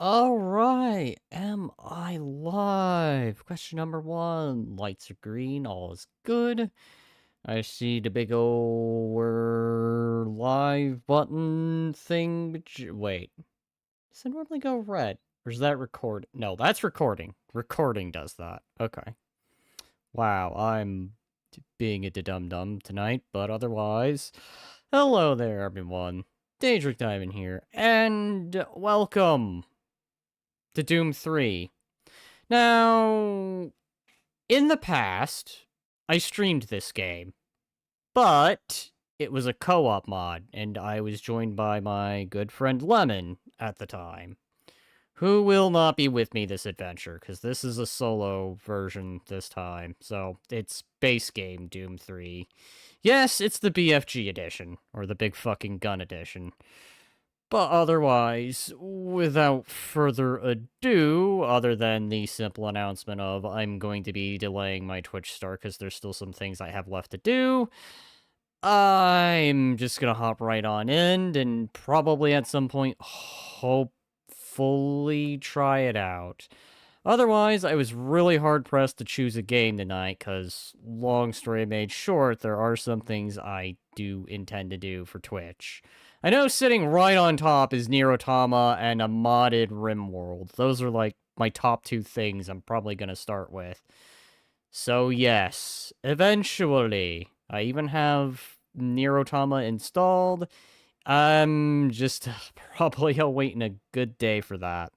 Alright, am I live? Question number one. Lights are green, all is good. I see the big ol' we're live button thing. Wait, does it normally go red? Or is that record? No, that's recording. Recording does that. Okay. Wow, I'm being a dum-dum tonight, but otherwise, hello there, everyone. Daedric Diamond here, and welcome to Doom 3. Now, in the past, I streamed this game, but it was a co-op mod, and I was joined by my good friend Lemon at the time, who will not be with me this adventure, because this is a solo version this time, so it's base game Doom 3. Yes, it's the BFG edition, or the Big Fucking Gun edition. But otherwise, without further ado, other than the simple announcement of I'm going to be delaying my Twitch start because there's still some things I have left to do, I'm just going to hop right on in and probably at some point, hopefully try it out. Otherwise, I was really hard-pressed to choose a game tonight because, long story made short, there are some things I do intend to do for Twitch. I know sitting right on top is Nier Automata and a modded RimWorld. Those are, like, my top two things I'm probably going to start with. So, yes, eventually, I even have Nier Automata installed. I'm just probably awaiting a good day for that.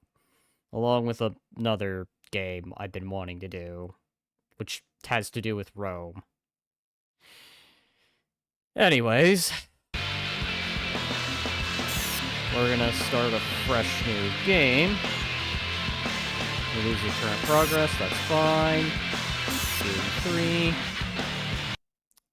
Along with another game I've been wanting to do, which has to do with Rome. Anyways, we're gonna start a fresh new game. You lose your current progress, that's fine. Doom 3.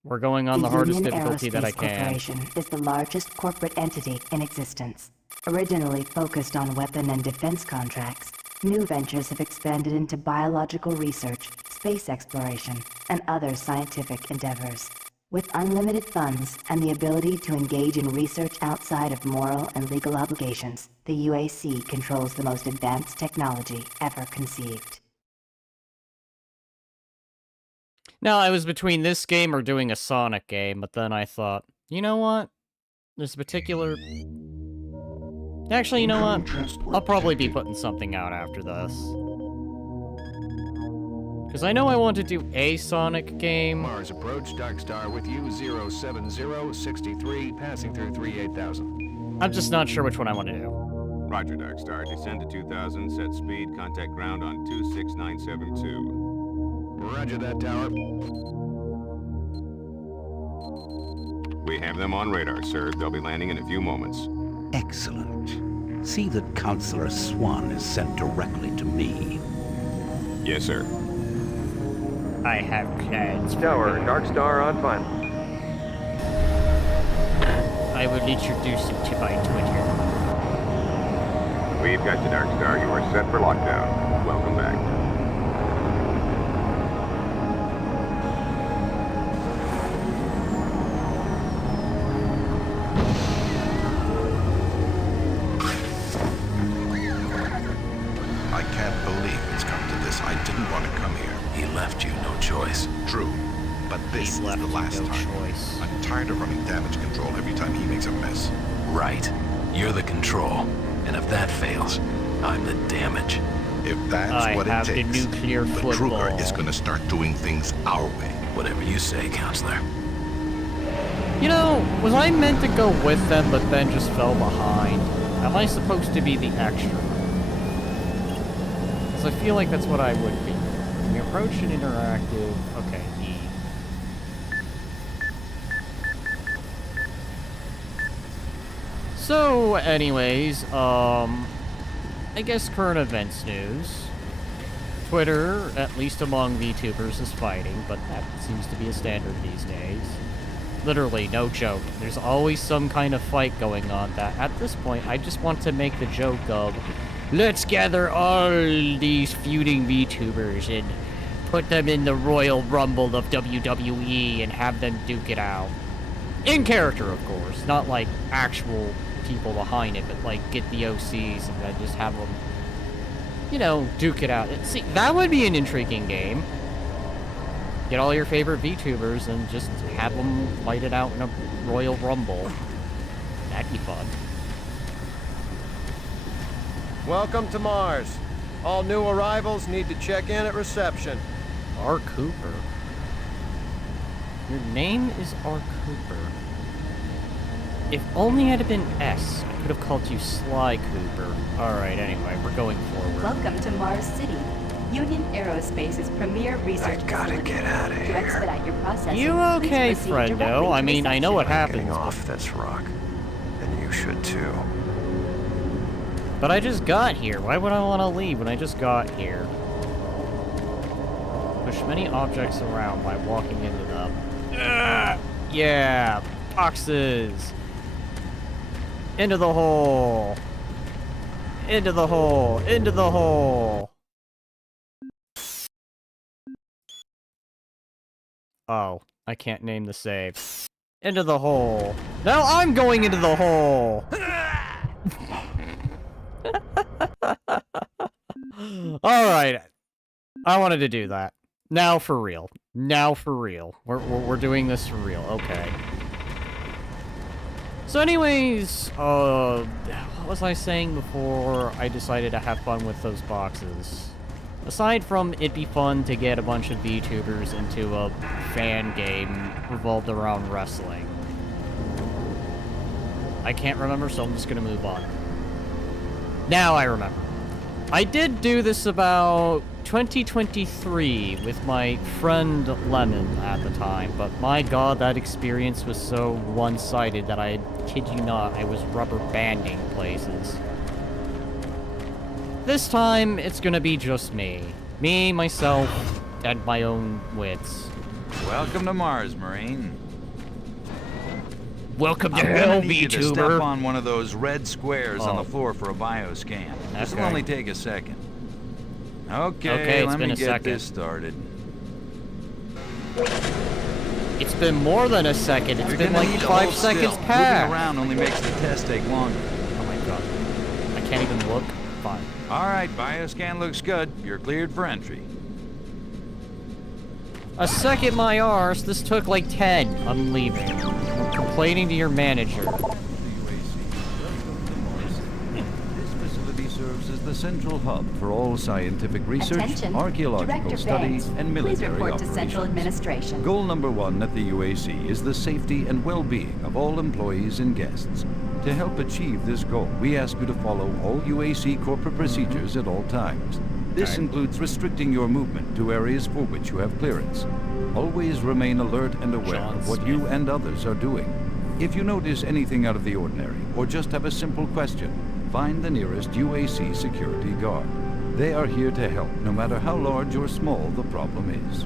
We're going on the hardest difficulty that I can. Corporation is the largest corporate entity in existence. Originally focused on weapon and defense contracts, new ventures have expanded into biological research, space exploration, and other scientific endeavors. With unlimited funds and the ability to engage in research outside of moral and legal obligations, the UAC controls the most advanced technology ever conceived. Now, I was between this game or doing a Sonic game, but then I thought, you know what? There's a particular... Actually, you know what? I'll probably be putting something out after this. Because I know I want to do a Sonic game. Mars approach, Dark Star with you, 07063, passing through 38,000. I'm just not sure which one I want to do. Roger, Dark Star. Descend to 2,000, set speed, contact ground on 26972. Roger that, tower. We have them on radar, sir. They'll be landing in a few moments. Excellent. See that Counselor Swan is sent directly to me. Yes, sir. I have plans. Tower, Dark Star on final. I will introduce you to my Twitter. We've got you, Dark Star. You are set for lockdown. Welcome back. I can't believe it's come to this. I didn't want to come here. He left you no choice. True. But this is the last time. Choice. I'm tired of running damage control every time he makes a mess. Right. You're the control. And if that fails, I'm the damage. If that's I what have it the takes, nuclear the football. Kruger is going to start doing things our way. Whatever you say, Counselor. You know, was I meant to go with them but then just fell behind? Am I supposed to be the extra? Because I feel like that's what I would be. We approach an interactive... Okay, E. So, anyways, I guess current events news. Twitter, at least among VTubers, is fighting, but that seems to be a standard these days. Literally, no joke. There's always some kind of fight going on that, at this point, I just want to make the joke of, let's gather all these feuding VTubers and put them in the Royal Rumble of WWE and have them duke it out. In character, of course, not like actual people behind it, but like get the OCs and then just have them, you know, duke it out. See, that would be an intriguing game. Get all your favorite VTubers and just have them fight it out in a Royal Rumble. That'd be fun. Welcome to Mars. All new arrivals need to check in at reception. R. Cooper. Your name is R. Cooper. If only it had been S, I could have called you Sly Cooper. Alright, anyway, we're going forward. Welcome to Mars City, Union Aerospace's premier research facility. Get out of To here. expedite your processing, You please okay, proceed friendo? directly I to mean, I know what reception. happens. Getting off this rock. And you should too. But I just got here. Why would I want to leave when I just got here? Push many objects around by walking into them. Yeah, boxes. Into the hole. Into the hole. Into the hole. Oh, I can't name the save. Into the hole. Now I'm going into the hole. Alright. I wanted to do that. Now for real. Now for real. We're doing this for real. Okay. So anyways, what was I saying before I decided to have fun with those boxes? Aside from it'd be fun to get a bunch of VTubers into a fan game revolved around wrestling. I can't remember, so I'm just gonna move on. Now I remember. I did do this about 2023 with my friend Lemon at the time, but my god, that experience was so one-sided that I kid you not, I was rubber banding places. This time, it's gonna be just me. Me, myself, and my own wits. Welcome to Mars, Marine. Welcome to I'm hell, gonna need you to step VTuber! on one of those red squares on Oh. the floor for a bioscan. This will Okay. only take a second. Okay, Okay, it's let been me a get second. this started. It's been more than a second, it's You're been gonna like need to 5 hold seconds still. past! Moving around only makes the test take longer. Oh my god. I can't even look. Fine. Alright, bioscan looks good. You're cleared for entry. A second, my arse. This took like 10. I'm leaving. I'm complaining to your manager. This facility serves as the central hub for all scientific research, Attention. archaeological Director studies, Banks, and please military report operations. to Central Administration. Goal number 1 at the UAC is the safety and well-being of all employees and guests. To help achieve this goal, we ask you to follow all UAC corporate procedures at all times. This includes restricting your movement to areas for which you have clearance. Always remain alert and aware John of what you and others are doing. If you notice anything out of the ordinary, or just have a simple question, find the nearest UAC security guard. They are here to help, no matter how large or small the problem is.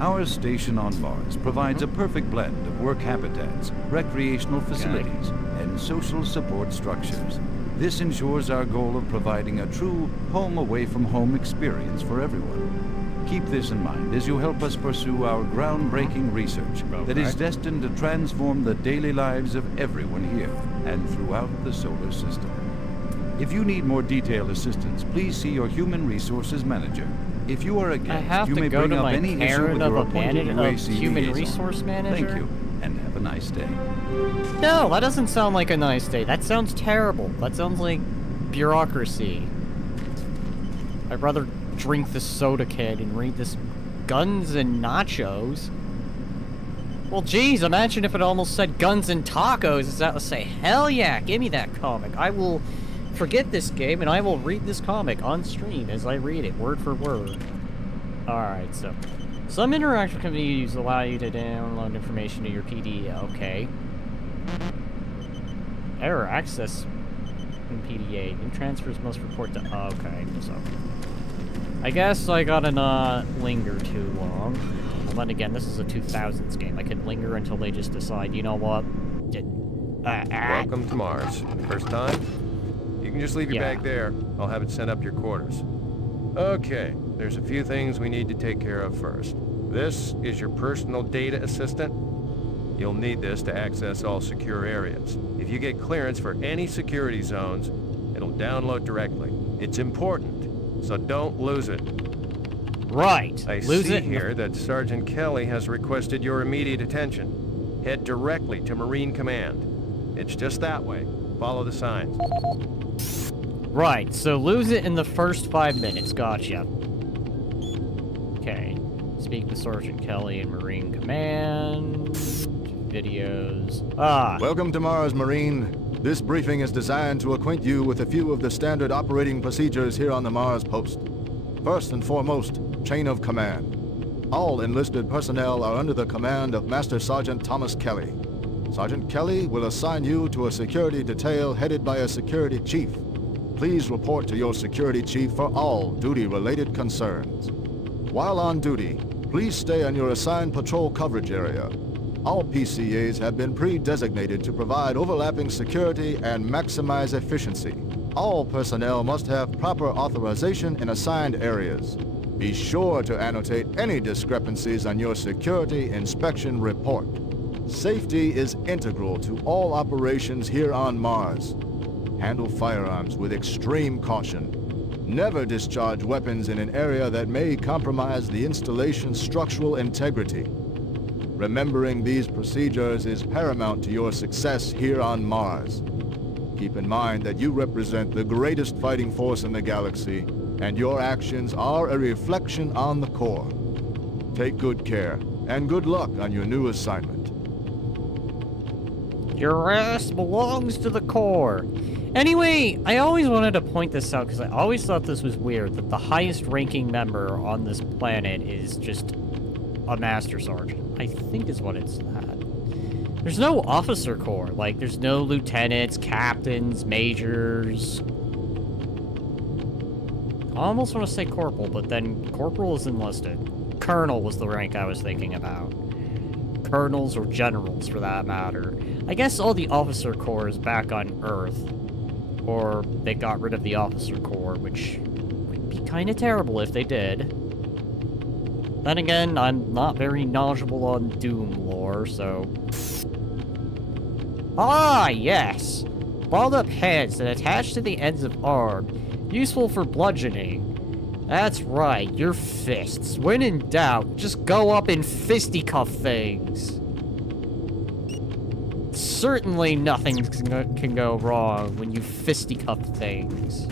Our station on Mars provides a perfect blend of work habitats, recreational facilities, and social support structures. This ensures our goal of providing a true home-away-from-home experience for everyone. Keep this in mind as you help us pursue our groundbreaking research that is destined to transform the daily lives of everyone here and throughout the solar system. If you need more detailed assistance, please see your Human Resources Manager. If you are a I guest, have you to may go bring to up my any issue parent with of your a appointed UAC human liaison. resource manager? Thank you, and have a nice day. No, that doesn't sound like a nice day. That sounds terrible. That sounds like bureaucracy. I'd rather drink this soda can and read this Guns and Nachos. Well, geez, imagine if it almost said Guns and Tacos. Is that to say, hell yeah, give me that comic. I will forget this game and I will read this comic on stream as I read it, word for word. Alright, so some interactive communities allow you to download information to your PD. Okay. Error access in PDA. New transfers must report to. Okay, so I guess I gotta not linger too long. Well, then again, this is a 2000s game. I could linger until they just decide, you know what? Welcome to Mars. First time? You can just leave your bag there. I'll have it sent up to your quarters. Okay, there's a few things we need to take care of first. This is your personal data assistant. You'll need this to access all secure areas. If you get clearance for any security zones, it'll download directly. It's important, so don't lose it. Right. I Lose see it. here that Sergeant Kelly has requested your immediate attention. Head directly to Marine Command. It's just that way. Follow the signs. Right, so lose it in the first 5 minutes. Gotcha. Okay. Speak to Sergeant Kelly in Marine Command. Videos. Welcome to Mars, Marine. This briefing is designed to acquaint you with a few of the standard operating procedures here on the Mars post. First and foremost, chain of command. All enlisted personnel are under the command of Master Sergeant Thomas Kelly. Sergeant Kelly will assign you to a security detail headed by a security chief. Please report to your security chief for all duty-related concerns. While on duty, please stay on your assigned patrol coverage area. All PCAs have been pre-designated to provide overlapping security and maximize efficiency. All personnel must have proper authorization in assigned areas. Be sure to annotate any discrepancies on your security inspection report. Safety is integral to all operations here on Mars. Handle firearms with extreme caution. Never discharge weapons in an area that may compromise the installation's structural integrity. Remembering these procedures is paramount to your success here on Mars. Keep in mind that you represent the greatest fighting force in the galaxy, and your actions are a reflection on the Corps. Take good care, and good luck on your new assignment. Your ass belongs to the Corps. Anyway, I always wanted to point this out because I always thought this was weird that the highest ranking member on this planet is just a Master Sergeant. I think is what it's that. There's no officer corps. Like, there's no lieutenants, captains, majors. I almost want to say corporal, but then corporal is enlisted. Colonel was the rank I was thinking about. Colonels or generals, for that matter. I guess all the officer corps is back on Earth. Or they got rid of the officer corps, which would be kind of terrible if they did. Then again, I'm not very knowledgeable on Doom lore, so... Ah, yes! Balled up heads that attach to the ends of arm. Useful for bludgeoning. That's right, your fists. When in doubt, just go up and fisticuff things. Certainly nothing can go wrong when you fisticuff things.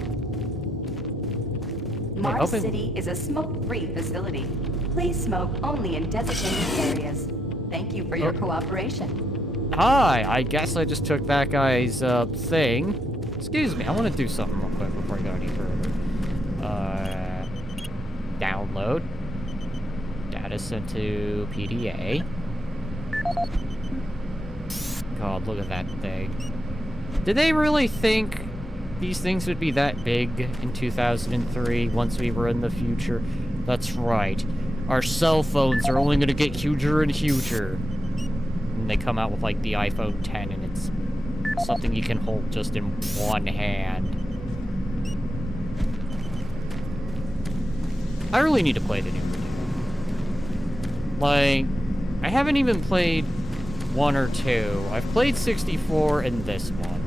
Mars City is a smoke-free facility. Please smoke only in designated areas. Thank you for your cooperation. Hi, I guess I just took that guy's, thing. Excuse me, I want to do something real quick before I go any further. Download. Data sent to PDA. God, look at that thing. Did they really think these things would be that big in 2003 once we were in the future? That's right. Our cell phones are only going to get huger and huger. And they come out with, like, the iPhone 10, and it's something you can hold just in one hand. I really need to play the new video. Like, I haven't even played 1 or 2. I've played 64 and this one.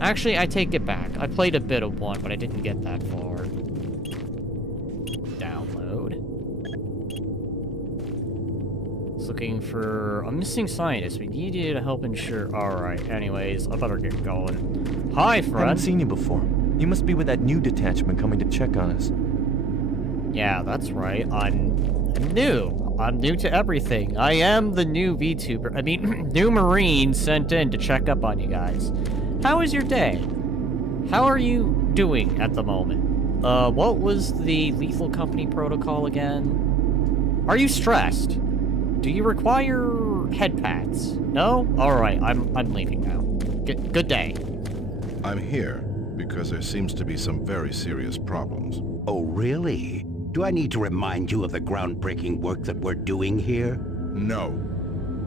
Actually, I take it back. I played a bit of 1, but I didn't get that far. Download. It's looking for a missing scientist. We need you to help ensure... Alright, anyways, I better get going. Hi, friend. Haven't seen you before. You must be with that new detachment coming to check on us. Yeah, that's right. I'm new. I'm new to everything. I am the new VTuber. I mean, new Marine sent in to check up on you guys. How is your day? How are you doing at the moment? What was the Lethal Company protocol again? Are you stressed? Do you require head pats? No? Alright, I'm leaving now. Good day. I'm here because there seems to be some very serious problems. Oh, really? Do I need to remind you of the groundbreaking work that we're doing here? No.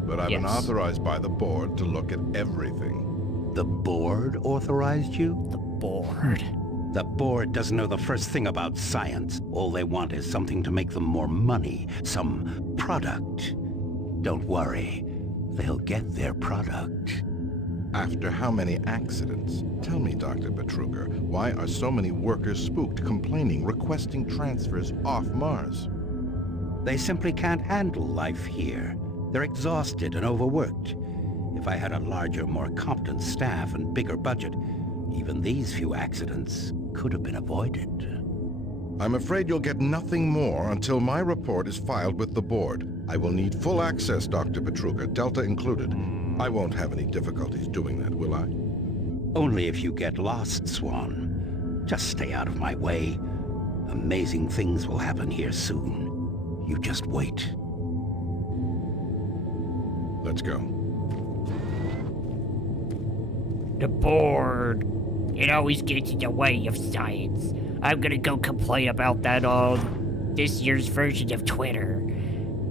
But I've been authorized by the board to look at everything. The board authorized you? The board? The board doesn't know the first thing about science. All they want is something to make them more money. Some product. Don't worry. They'll get their product. After how many accidents? Tell me, Dr. Betruger, why are so many workers spooked, complaining, requesting transfers off Mars? They simply can't handle life here. They're exhausted and overworked. If I had a larger, more competent staff and bigger budget, even these few accidents could have been avoided. I'm afraid you'll get nothing more until my report is filed with the board. I will need full access, Dr. Betruger, Delta included. I won't have any difficulties doing that, will I? Only if you get lost, Swan. Just stay out of my way. Amazing things will happen here soon. You just wait. Let's go. The board. It always gets in the way of science. I'm gonna go complain about that on this year's version of Twitter.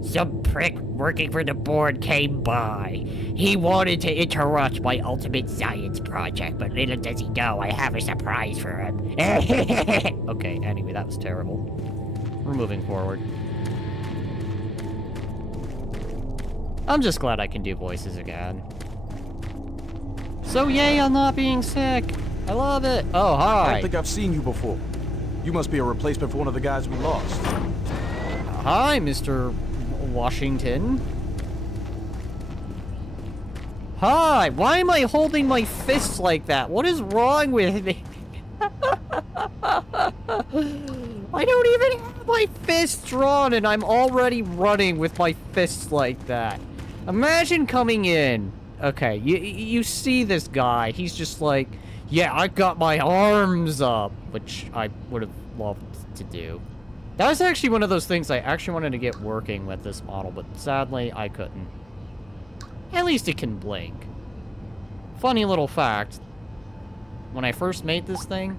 Some prick working for the board came by. He wanted to interrupt my ultimate science project, but little does he know I have a surprise for him. Okay, anyway, that was terrible. We're moving forward. I'm just glad I can do voices again. So yay on not being sick. I love it. Oh, hi. I don't think I've seen you before. You must be a replacement for one of the guys we lost. Hi, Mr. Washington. Hi, why am I holding my fists like that? What is wrong with me? I don't even have my fists drawn and I'm already running with my fists like that. Imagine coming in. Okay, you see this guy. He's just like, yeah, I got my arms up, which I would have loved to do. That was actually one of those things I actually wanted to get working with this model, but sadly, I couldn't. At least it can blink. Funny little fact, when I first made this thing,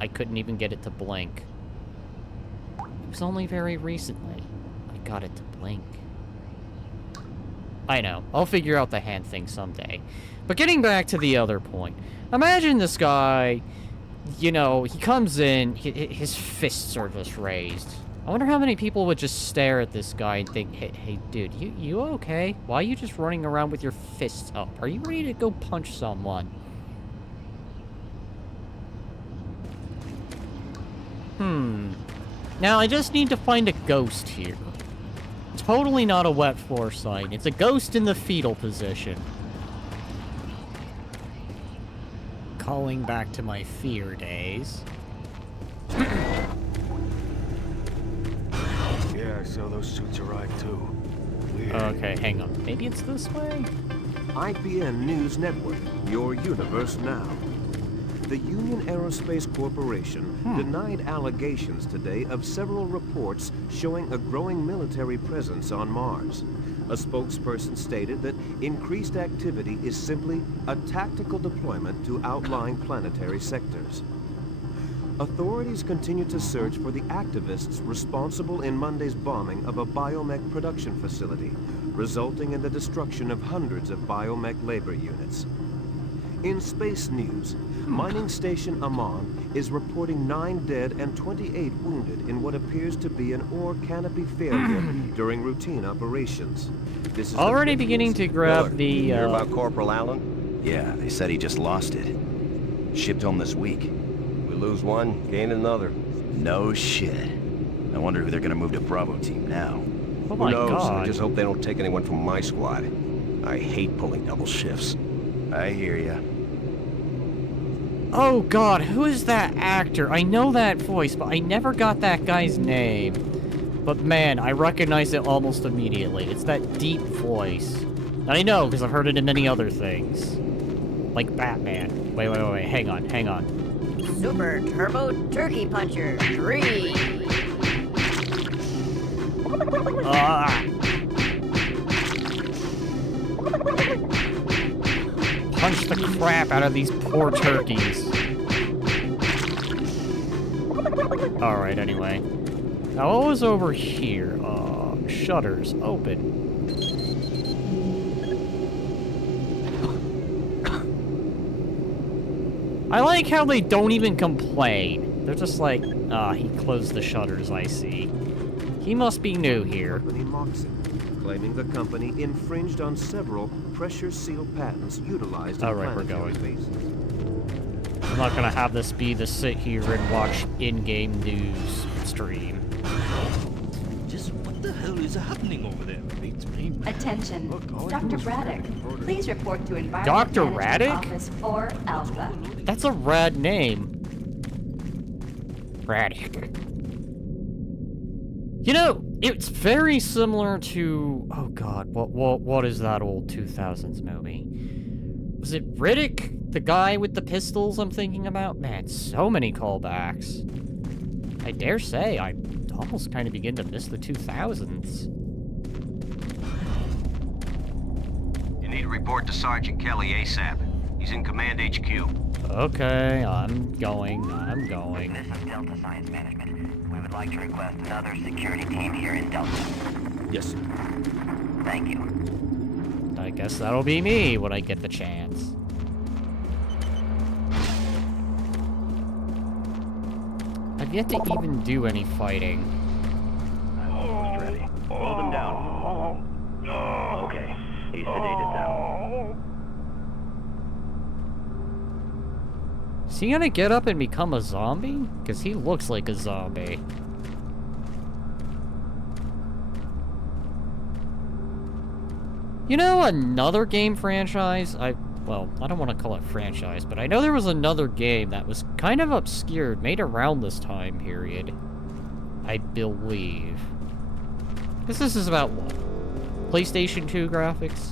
I couldn't even get it to blink. It was only very recently I got it to blink. I know, I'll figure out the hand thing someday. But getting back to the other point, imagine this guy, you know, he comes in, his fists are just raised. I wonder how many people would just stare at this guy and think, hey dude, you okay? Why are you just running around with your fists up? Are you ready to go punch someone? Now I just need to find a ghost here. Totally not a wet floor sign. It's a ghost in the fetal position. Calling back to my fear days. Yeah, I saw those suits arrive too. Weird. Okay, hang on. Maybe it's this way? IPN News Network, your universe now. The Union Aerospace Corporation denied allegations today of several reports showing a growing military presence on Mars. A spokesperson stated that increased activity is simply a tactical deployment to outlying planetary sectors. Authorities continue to search for the activists responsible in Monday's bombing of a biomech production facility, resulting in the destruction of hundreds of biomech labor units. In space news, Mining Station Amon is reporting 9 dead and 28 wounded in what appears to be an ore canopy failure during routine operations. This is already beginning to grab the, Hear about Corporal Allen? Yeah, they said he just lost it. Shipped home this week. We lose one, gain another. No shit. I wonder who they're gonna move to Bravo team now. Oh my Who knows? God. I just hope they don't take anyone from my squad. I hate pulling double shifts. I hear ya. Oh god, who is that actor? I know that voice, but I never got that guy's name. But man, I recognize it almost immediately. It's that deep voice. And I know, because I've heard it in many other things. Like Batman. Wait, hang on. Super Turbo Turkey Puncher 3. Punch the crap out of these poor turkeys. Alright, anyway. Now, what was over here? Shutters open. I like how they don't even complain. They're just like, he closed the shutters, I see. He must be new here. claiming the company infringed on several pressure seal patents utilized in Alright, we're planetary going. bases. I'm not gonna have this be the sit here and watch in-game news stream. Just what the hell is happening over there? Beats me. Attention, Dr. Braddock. Please report to Environment Dr. Management Raddick? Office 4 Alpha. That's a rad name. Raddick. You know, it's very similar to... Oh god, what is that old 2000s movie? Was it Riddick? The guy with the pistols I'm thinking about? Man, so many callbacks. I dare say, I almost kind of begin to miss the 2000s. You need to report to Sergeant Kelly ASAP. He's in Command HQ. Okay, I'm going. This is Delta Science Management. We would like to request another security team here in Delta. Yes, sir. Thank you. I guess that'll be me when I get the chance. I've yet to even do any fighting. I'm almost ready. Hold him down. Okay, he's sedated now. Is he gonna get up and become a zombie? Because he looks like a zombie. You know, another game franchise, well, I don't want to call it franchise, but I know there was another game that was kind of obscured, made around this time period. I believe. Because this is about what? PlayStation 2 graphics?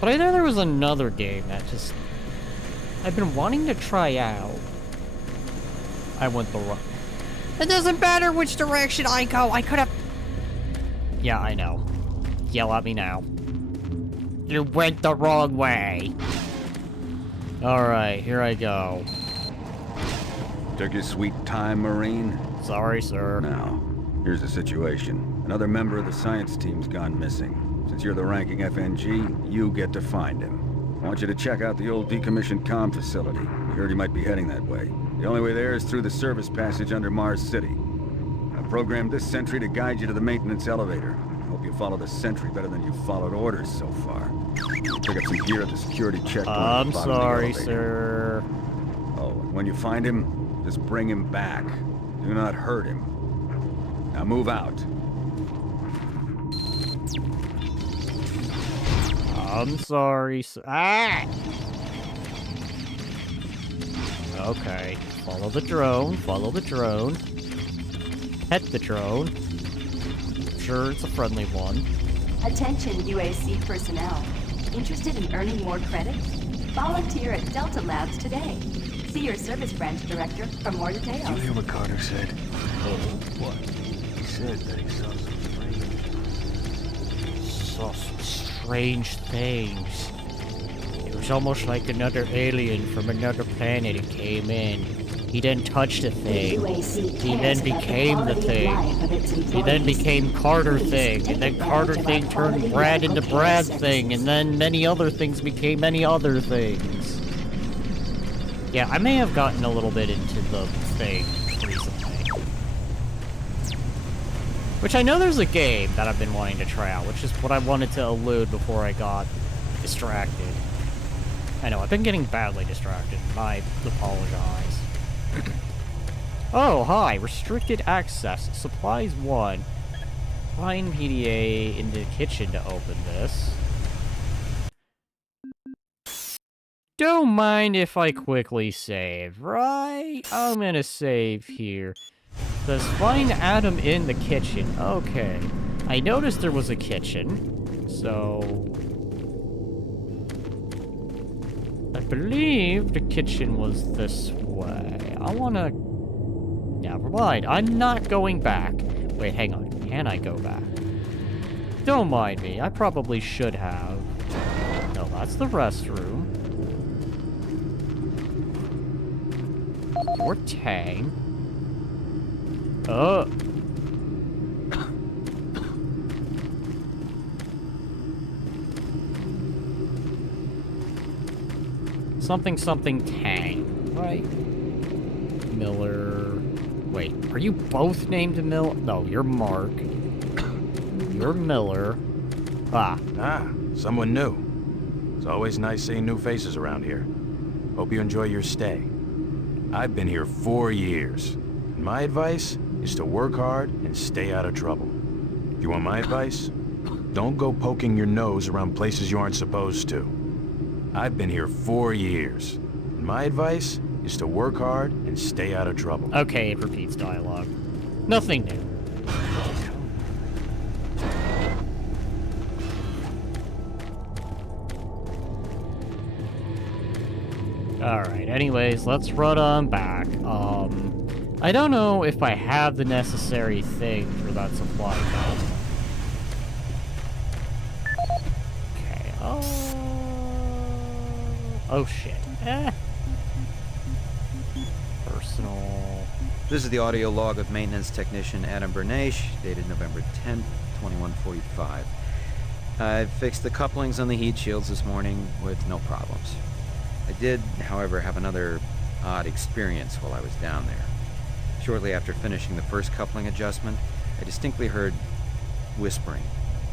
But I know there was another game that just... I've been wanting to try out. I went the wrong... It doesn't matter which direction I go, I could have... Yeah, I know. Yell at me now. You went the wrong way. Alright, here I go. Took your sweet time, Marine? Sorry, sir. Now, here's the situation. Another member of the science team's gone missing. Since you're the ranking FNG, you get to find him. I want you to check out the old decommissioned comm facility. We heard he might be heading that way. The only way there is through the service passage under Mars City. I've programmed this sentry to guide you to the maintenance elevator. I hope you follow the sentry better than you've followed orders so far. Pick up some gear at the security checkpoint. I'm sorry, sir. Oh, and when you find him, just bring him back. Do not hurt him. Now move out. I'm sorry, sir. Ah! Okay, follow the drone, Pet the drone. Sure, it's a friendly one. Attention UAC personnel. Interested in earning more credits? Volunteer at Delta Labs today. See your service branch director for more details. Did you hear what Carter said? What? He said that he saw some strange things. It was almost like another alien from another planet that came in. He then touched the thing. He then became the thing. He then became Carter Thing. And then Carter Thing turned Brad into Brad Thing. And then many other things became many other things. Yeah, I may have gotten a little bit into the thing recently. Which I know there's a game that I've been wanting to try out, which is what I wanted to elude before I got distracted. I know, I've been getting badly distracted. I apologize. Oh, hi. Restricted access. Supplies 1. Find PDA in the kitchen to open this. Don't mind if I quickly save, right? I'm gonna save here. Says find Adam in the kitchen. Okay. I noticed there was a kitchen. So... I believe the kitchen was this way. I wanna... Never mind. I'm not going back. Wait, hang on. Can I go back? Don't mind me. I probably should have. No, that's the restroom. Or Tang. Oh. something Tang, right? Miller. Wait, are you both named Mill? No, you're Mark. You're Miller. Ah, someone new. It's always nice seeing new faces around here. Hope you enjoy your stay. I've been here 4 years. And my advice is to work hard and stay out of trouble. If you want my advice, don't go poking your nose around places you aren't supposed to. I've been here 4 years. And my advice is to work hard and stay out of trouble. okay, it repeats dialogue. Nothing new. Alright, anyways, let's run on back. I don't know if I have the necessary thing for that supply drop. Okay, oh shit. Personal... This is the audio log of maintenance technician Adam Bernache, dated November 10th, 2145. I've fixed the couplings on the heat shields this morning with no problems. I did, however, have another odd experience while I was down there. Shortly after finishing the first coupling adjustment, I distinctly heard whispering.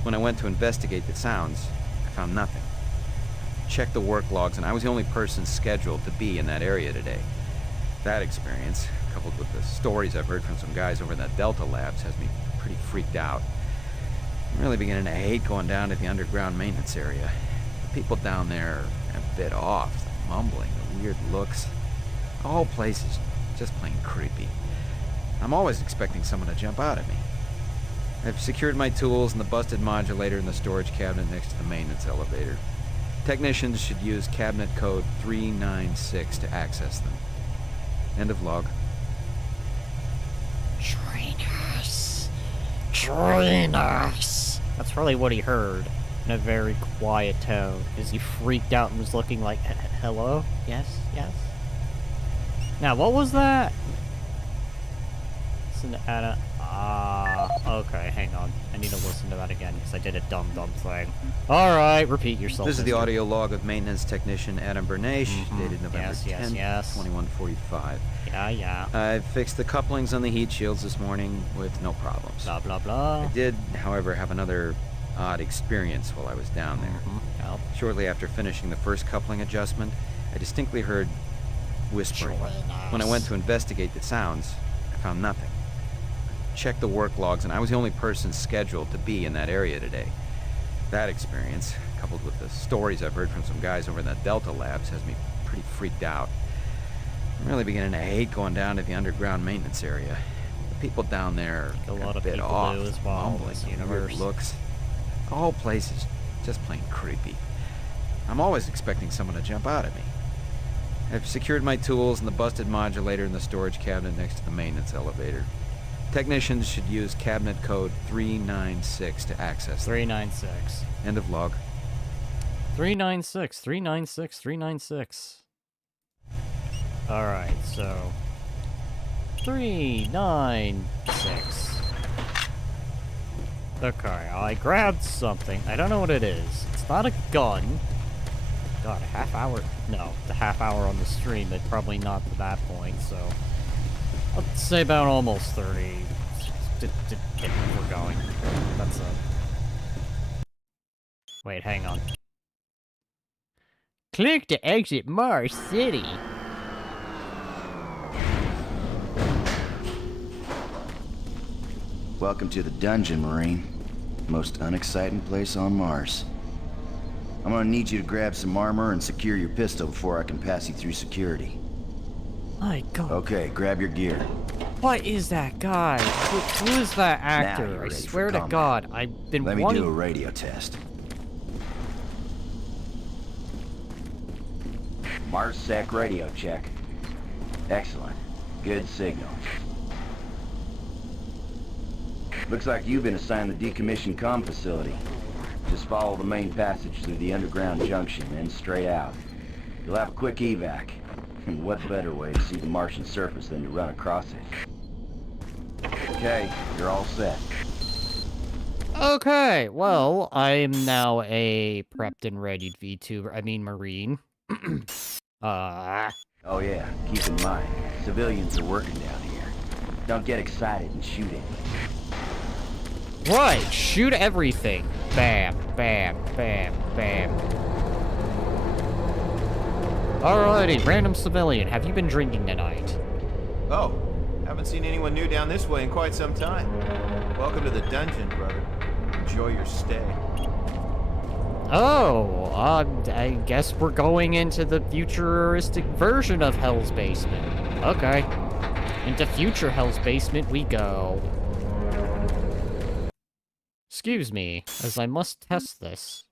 When I went to investigate the sounds, I found nothing. Checked the work logs, and I was the only person scheduled to be in that area today. That experience, coupled with the stories I've heard from some guys over in the Delta Labs, has me pretty freaked out. I'm really beginning to hate going down to the underground maintenance area. The people down there are a bit off. The mumbling, the weird looks. The whole place is just plain creepy. I'm always expecting someone to jump out at me. I've secured my tools and the busted modulator in the storage cabinet next to the maintenance elevator. Technicians should use cabinet code 396 to access them. End of log. Join us. Join us. That's probably what he heard in a very quiet tone, as he freaked out and was looking like, hello? Yes? Yes? Now, what was that? Listen to Anna. Okay, hang on. I need to listen to that again, because I did a dumb thing. Alright, repeat yourself. This is the audio log of maintenance technician Adam Bernache, dated November 10th, 2145. Yeah. I've fixed the couplings on the heat shields this morning with no problems. Blah, blah, blah. I did, however, have another odd experience while I was down there. Yep. Shortly after finishing the first coupling adjustment, I distinctly heard whispering. When I went to investigate the sounds, I found nothing. Checked the work logs, and I was the only person scheduled to be in that area today. That experience, coupled with the stories I've heard from some guys over in the Delta Labs, has me pretty freaked out. I'm really beginning to hate going down to the underground maintenance area. The people down there are a bit off. As well in this universe. Weird looks. The whole place is just plain creepy. I'm always expecting someone to jump out at me. I've secured my tools and the busted modulator in the storage cabinet next to the maintenance elevator. Technicians should use cabinet code 396 to access them. 396. End of log. 396, 396, 396. Alright, so... 396. Okay, I grabbed something. I don't know what it is. It's not a gun. God, a half hour? No, the half hour on the stream, but probably not to that point, so... Let's say about almost 30. We're going. That's Wait, hang on. Click to exit Mars City. Welcome to the dungeon, Marine. Most unexciting place on Mars. I'm gonna need you to grab some armor and secure your pistol before I can pass you through security. My God. Okay, grab your gear. What is that guy? Who is that actor? I swear to God, I've been wanting... Let me do a radio test. MarsSec radio check. Excellent. Good signal. Looks like you've been assigned the decommissioned comm facility. Just follow the main passage through the underground junction, then straight out. You'll have a quick evac. And what better way to see the Martian surface than to run across it? Okay, you're all set. Okay, well, I'm now a prepped and readied VTuber, Marine. Oh yeah, keep in mind, civilians are working down here. Don't get excited and shoot it. Right, shoot everything. Bam, bam, bam, bam. Alrighty, random civilian, have you been drinking tonight? Oh, haven't seen anyone new down this way in quite some time. Welcome to the dungeon, brother. Enjoy your stay. Oh, I guess we're going into the futuristic version of Hell's Basement. Okay. Into future Hell's Basement we go. Excuse me, as I must test this.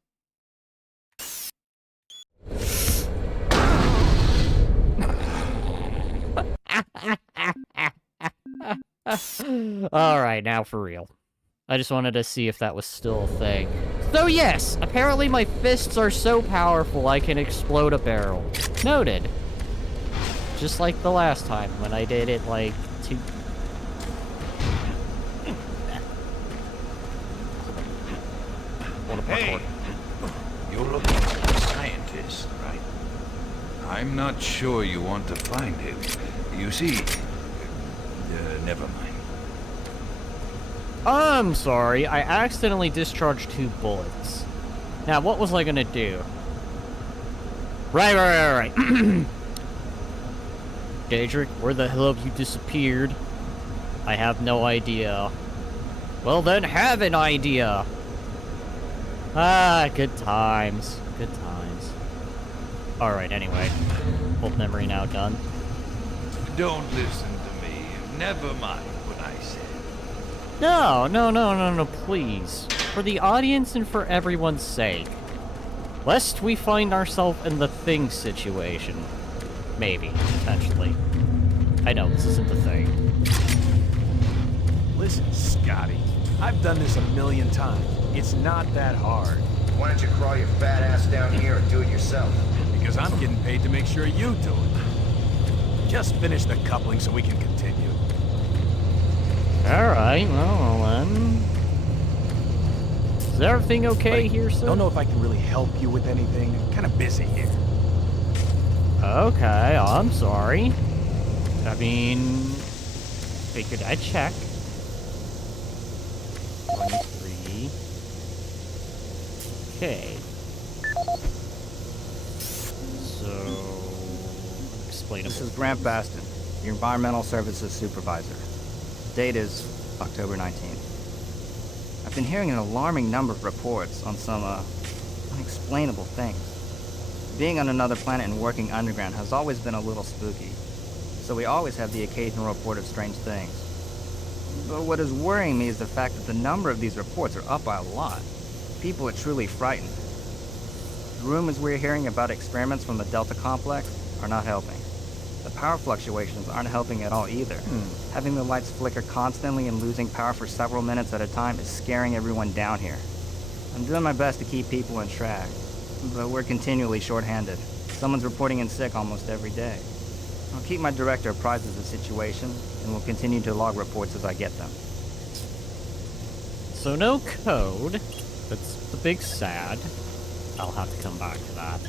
Alright, now for real. I just wanted to see if that was still a thing. So yes, apparently my fists are so powerful I can explode a barrel. Noted. Just like the last time when I did it like two... Hey, you're looking for a scientist, right? I'm not sure you want to find him. You see, never mind. I'm sorry, I accidentally discharged 2 bullets. Now, what was I gonna do? Right. Daedric, where the hell have you disappeared? I have no idea. Well then, have an idea! Ah, good times. Good times. Alright, anyway. Both memory now done. Don't listen to me. Never mind what I said. No, please. For the audience and for everyone's sake. Lest we find ourselves in the Thing situation. Maybe, potentially. I know, this isn't the Thing. Listen, Scotty. I've done this 1,000,000 times. It's not that hard. Why don't you crawl your fat ass down here and do it yourself? Because I'm getting paid to make sure you do it. Just finish the coupling so we can continue. Alright, well then... Is everything okay here, sir? I don't know if I can really help you with anything. I'm kind of busy here. Okay, I'm sorry. I mean... Figured I'd check. 23. Okay. So... Explain. This is Grant Baston, your Environmental Services Supervisor. Date is October 19th. I've been hearing an alarming number of reports on some, unexplainable things. Being on another planet and working underground has always been a little spooky, so we always have the occasional report of strange things. But what is worrying me is the fact that the number of these reports are up by a lot. People are truly frightened. The rumors we're hearing about experiments from the Delta Complex are not helping. The power fluctuations aren't helping at all either. Having the lights flicker constantly and losing power for several minutes at a time is scaring everyone down here. I'm doing my best to keep people on track, but we're continually short-handed. Someone's reporting in sick almost every day. I'll keep my director apprised of the situation, and will continue to log reports as I get them. So no code. That's the big sad. I'll have to come back to that.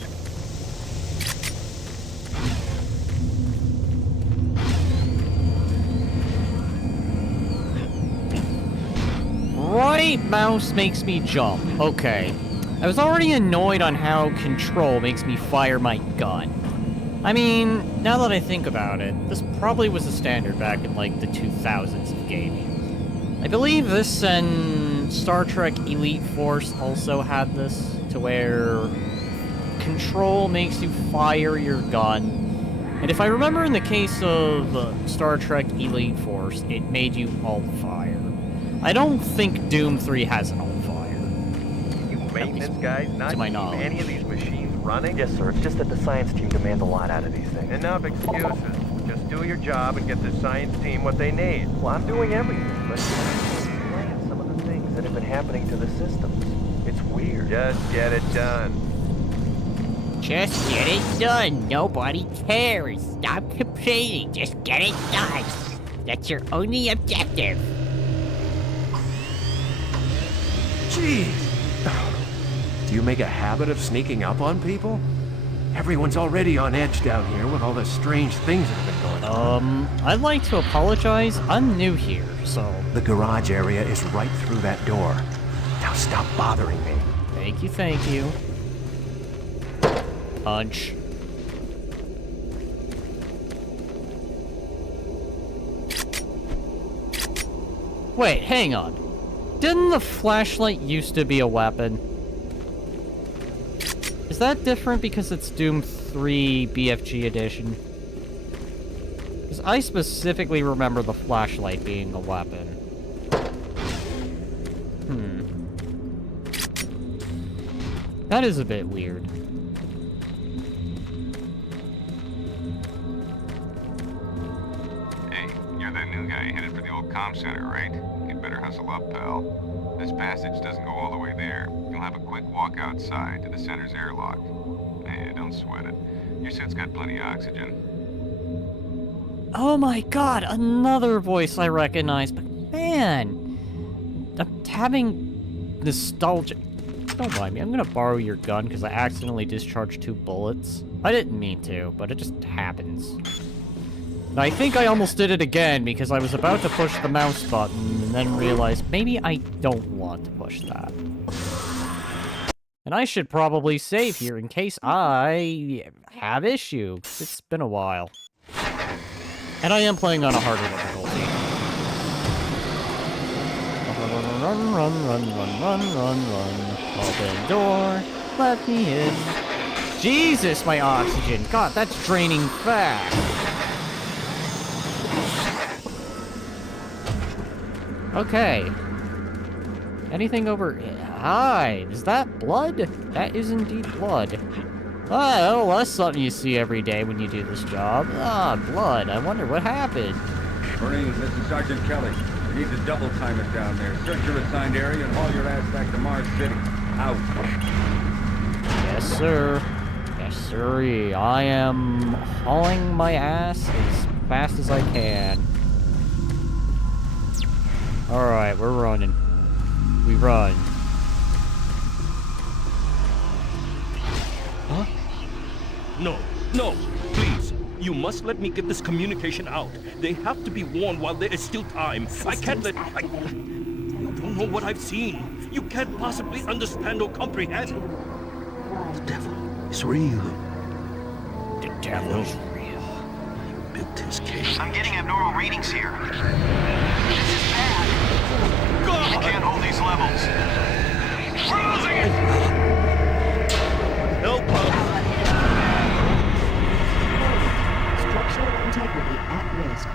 Right mouse makes me jump. Okay. I was already annoyed on how control makes me fire my gun. I mean, now that I think about it, this probably was the standard back in like the 2000s of gaming. I believe this and Star Trek Elite Force also had this, to where control makes you fire your gun. And if I remember in the case of Star Trek Elite Force, it made you alt fire. I don't think Doom 3 has an alt fire. You maintenance guys not to my keep knowledge. any of these machines running? Yes, sir. It's just that the science team demands a lot out of these things. Enough excuses. Just do your job and get the science team what they need. Well, I'm doing everything, but explain some of the things that have been happening to the systems. It's weird. Just get it done. Just get it done. Nobody cares. Stop complaining. Just get it done. That's your only objective. Jeez. Do you make a habit of sneaking up on people? Everyone's already on edge down here with all the strange things that have been going on. I'd like to apologize. I'm new here, so... The garage area is right through that door. Now stop bothering me. Thank you, thank you. Punch. Wait, hang on. Didn't the flashlight used to be a weapon? Is that different because it's Doom 3 BFG edition? Because I specifically remember the flashlight being a weapon. That is a bit weird. Hey, you're that new guy headed for the old comm center, right? You'd better hustle up, pal. This passage doesn't go all the way there. You'll have a quick walk outside to the center's airlock. Hey, don't sweat it. Your suit's got plenty of oxygen. Oh my god, another voice I recognize, but man, I'm having nostalgia. Don't mind me, I'm gonna borrow your gun because I accidentally discharged 2 bullets. I didn't mean to, but it just happens. And I think I almost did it again because I was about to push the mouse button and then realized maybe I don't want to push that. And I should probably save here in case I have issue. It's been a while. And I am playing on a harder difficulty. Run, run, run, run, run, run, run. Open door. Let me in. Jesus, my oxygen. God, that's draining fast. Okay. Anything over... Hi, is that blood? That is indeed blood. Oh, well, that's something you see every day when you do this job. Ah, blood. I wonder what happened. Marines, this is Sergeant Kelly. You need to double time it down there. Search your assigned area and haul your ass back to Mars City. Out. Yes, sir. Yes, sir. I am hauling my ass as fast as I can. Alright, we're running. We run. Huh? No, no, please. You must let me get this communication out. They have to be warned while there is still time. I can't let... You don't know what I've seen. You can't possibly understand or comprehend. The devil is real. The devil is real. He built his cage. I'm getting abnormal readings here. This is bad. God! I can't hold these levels. We're losing it! Help us! Structural integrity at risk.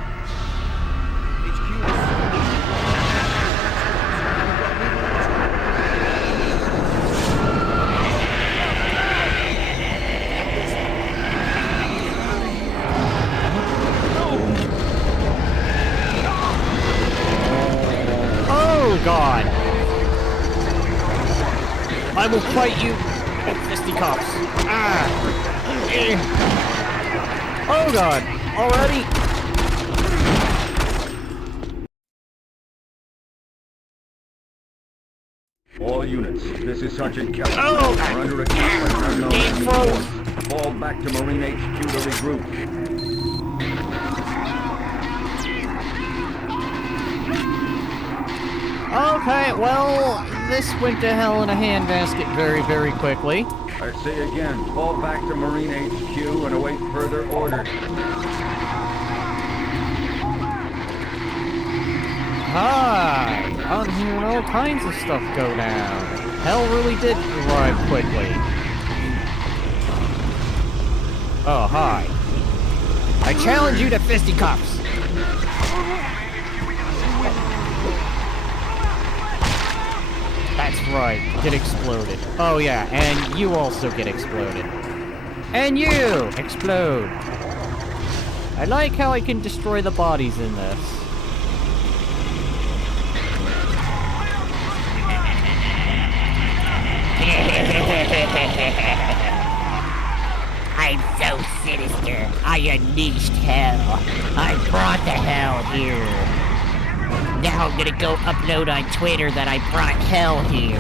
Oh, God. I will fight you with fisticuffs. Ah. Oh, God. Already? All units, this is Sergeant Kelly. Oh! We're under attack by an unknown Game enemy froze. force. Fall back to Marine HQ to regroup. Okay, well, this went to hell in a handbasket very, very quickly. I say again, fall back to Marine HQ and await further orders. Hi! I'm hearing all kinds of stuff go down. Hell really did arrive quickly. Oh, hi. I challenge you to fisticuffs! That's right, get exploded. Oh yeah, and you also get exploded. And you! Explode! I like how I can destroy the bodies in this. I'm so sinister. I unleashed hell. I brought the hell here. Now I'm gonna go upload on Twitter that I brought hell here.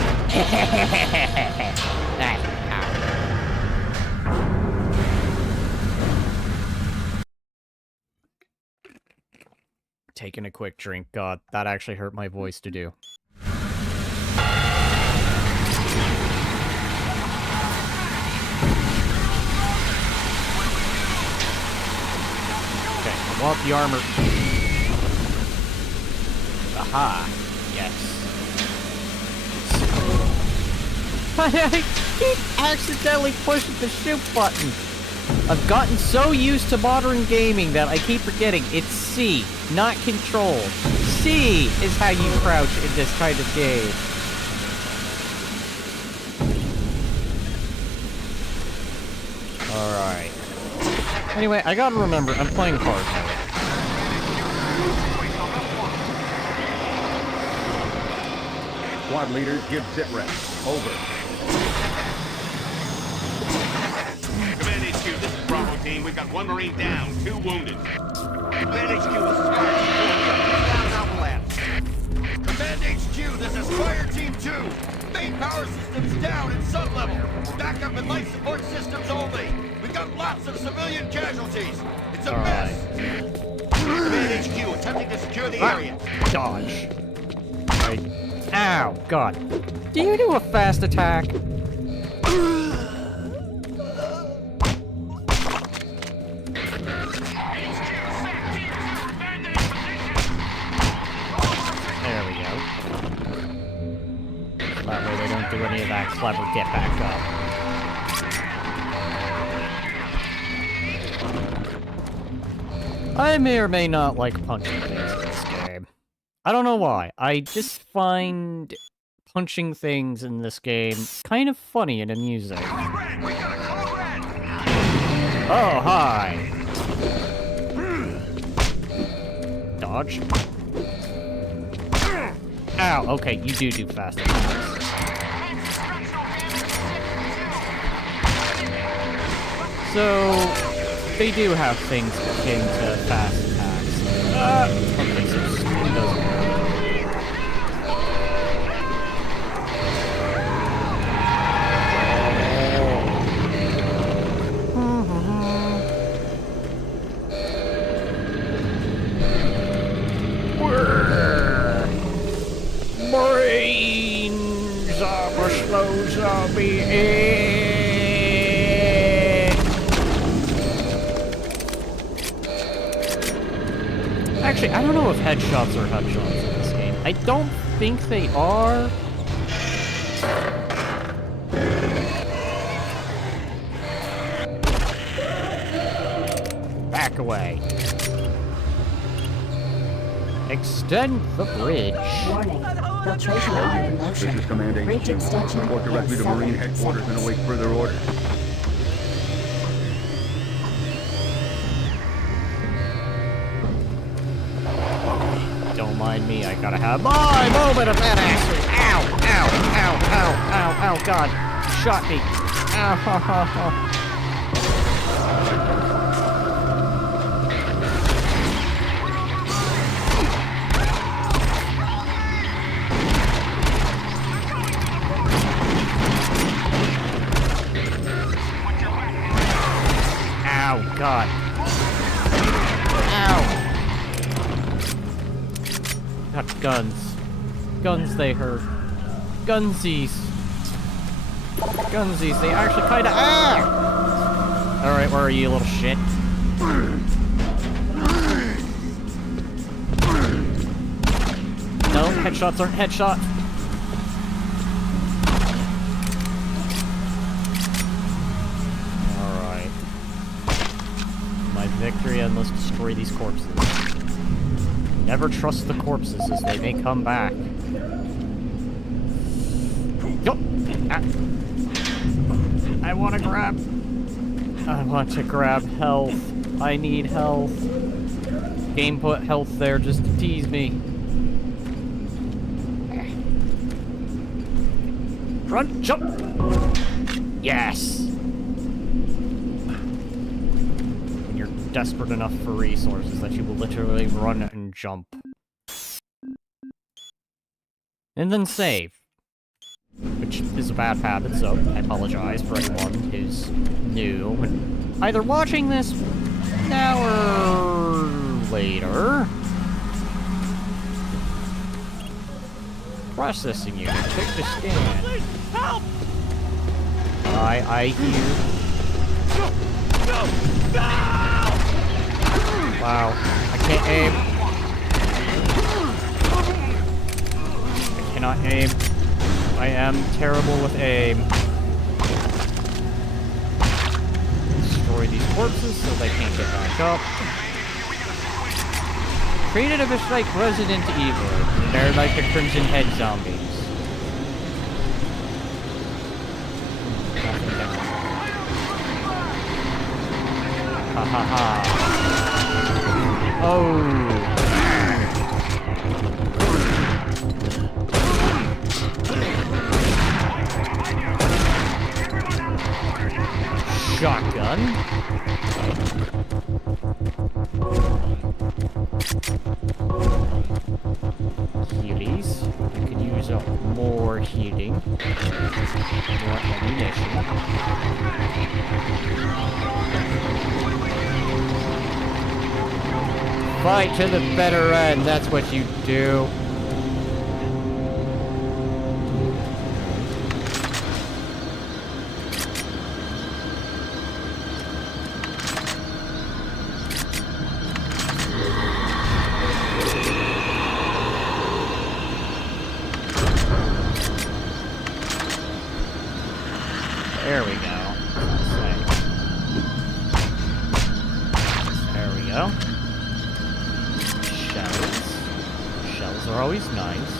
taking a quick drink. God, that actually hurt my voice to do. Okay, I want the armor. Aha. Yes. I keep accidentally pushing the shoot button. I've gotten so used to modern gaming that I keep forgetting it's C, not control. C is how you crouch in this kind of game. Alright. Anyway, I gotta remember, I'm playing hard mode. Squad leaders, give sit rep. Over. Command HQ, this is Bravo team. We've got 1 Marine down, 2 wounded. Command HQ, this is Fire Team 2. Down Alpha Command HQ, this is Fire Team 2. Main power systems down at sun level. Backup and life support systems only. We've got lots of civilian casualties. It's a mess. Command HQ, attempting to secure the area. Dodge. Ow, God. Do you do a fast attack? There we go. That way they don't do any of that clever get back up. I may or may not like punching things in this game. I don't know why. I just find punching things in this game kind of funny and amusing. Oh, hi! Dodge. Ow, okay, you do fast attacks. So, they do have things akin to fast attacks. Okay, so it doesn't work. Brains of a slow zombie. Actually, I don't know if headshots are headshots in this game. I don't think they are. Back away. Extend the bridge. Warning. Filtration arm in motion. This is Command Bridge HQ. extension Report directly to Marine headquarters and await further orders. Don't mind me, I gotta have my moment of badassery. Ow, ow, ow, ow, ow, ow, God. Shot me. Ow, ha, ha, ha. Ow, God. Ow. Got guns. Guns, they hurt. Gunsies. Gunsies, they actually kinda— ah! Alright, where are you, little shit? No, headshots aren't headshots. Alright. My victory, and let's destroy these corpses. Never trust the corpses, as they may come back. Yo! Ah. I want to grab health. I need health. Game put health there just to tease me. Run! Jump! Yes! When you're desperate enough for resources that you will literally run and jump. And then save. Which is a bad habit, so I apologize for anyone who's new and either watching this now or later. Processing unit. Take the scan. Please, help! I hear. Wow. I can't aim. I cannot aim. I am terrible with aim. Destroy these corpses so they can't get back up. Treated a bit like Resident Evil. They're like the Crimson Head zombies. Nothing down. Ha ha ha. Oh. Shotgun. Healies. I could use up more healing. More ammunition. Fight to the better end, that's what you do. There we go. There we go. Shells. Shells are always nice.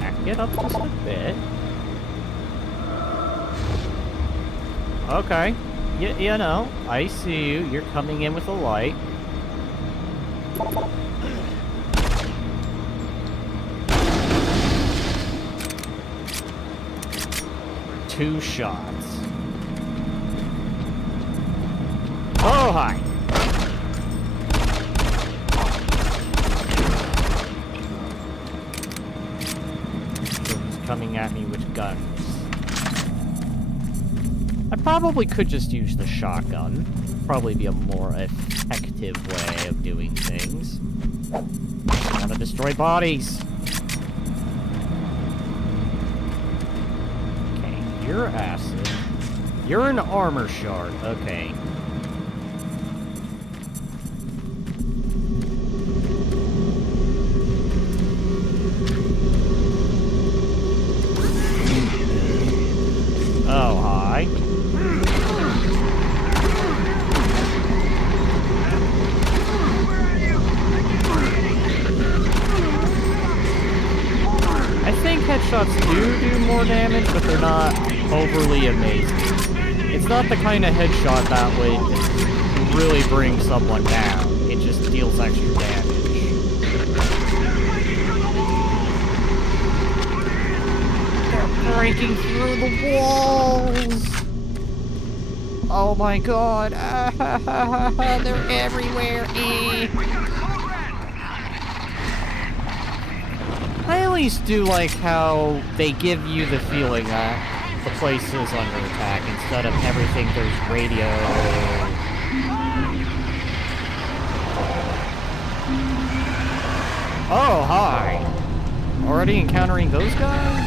Back it up just a bit. Okay. You know, I see you. You're coming in with a light. Two shots. Oh, hi. So he's coming at me with guns. I probably could just use the shotgun. Probably be a more effective way of doing things. I want to destroy bodies. You're acid. You're an armor shard. Okay. Oh, hi. I think headshots do more damage, but they're not overly amazing. It's not the kind of headshot that would really bring someone down. It just deals extra damage. They're breaking through the walls! Oh my god. They're everywhere. I at least do like how they give you the feeling that the place is under attack instead of everything there's radio. Oh, hi. Already encountering those guys?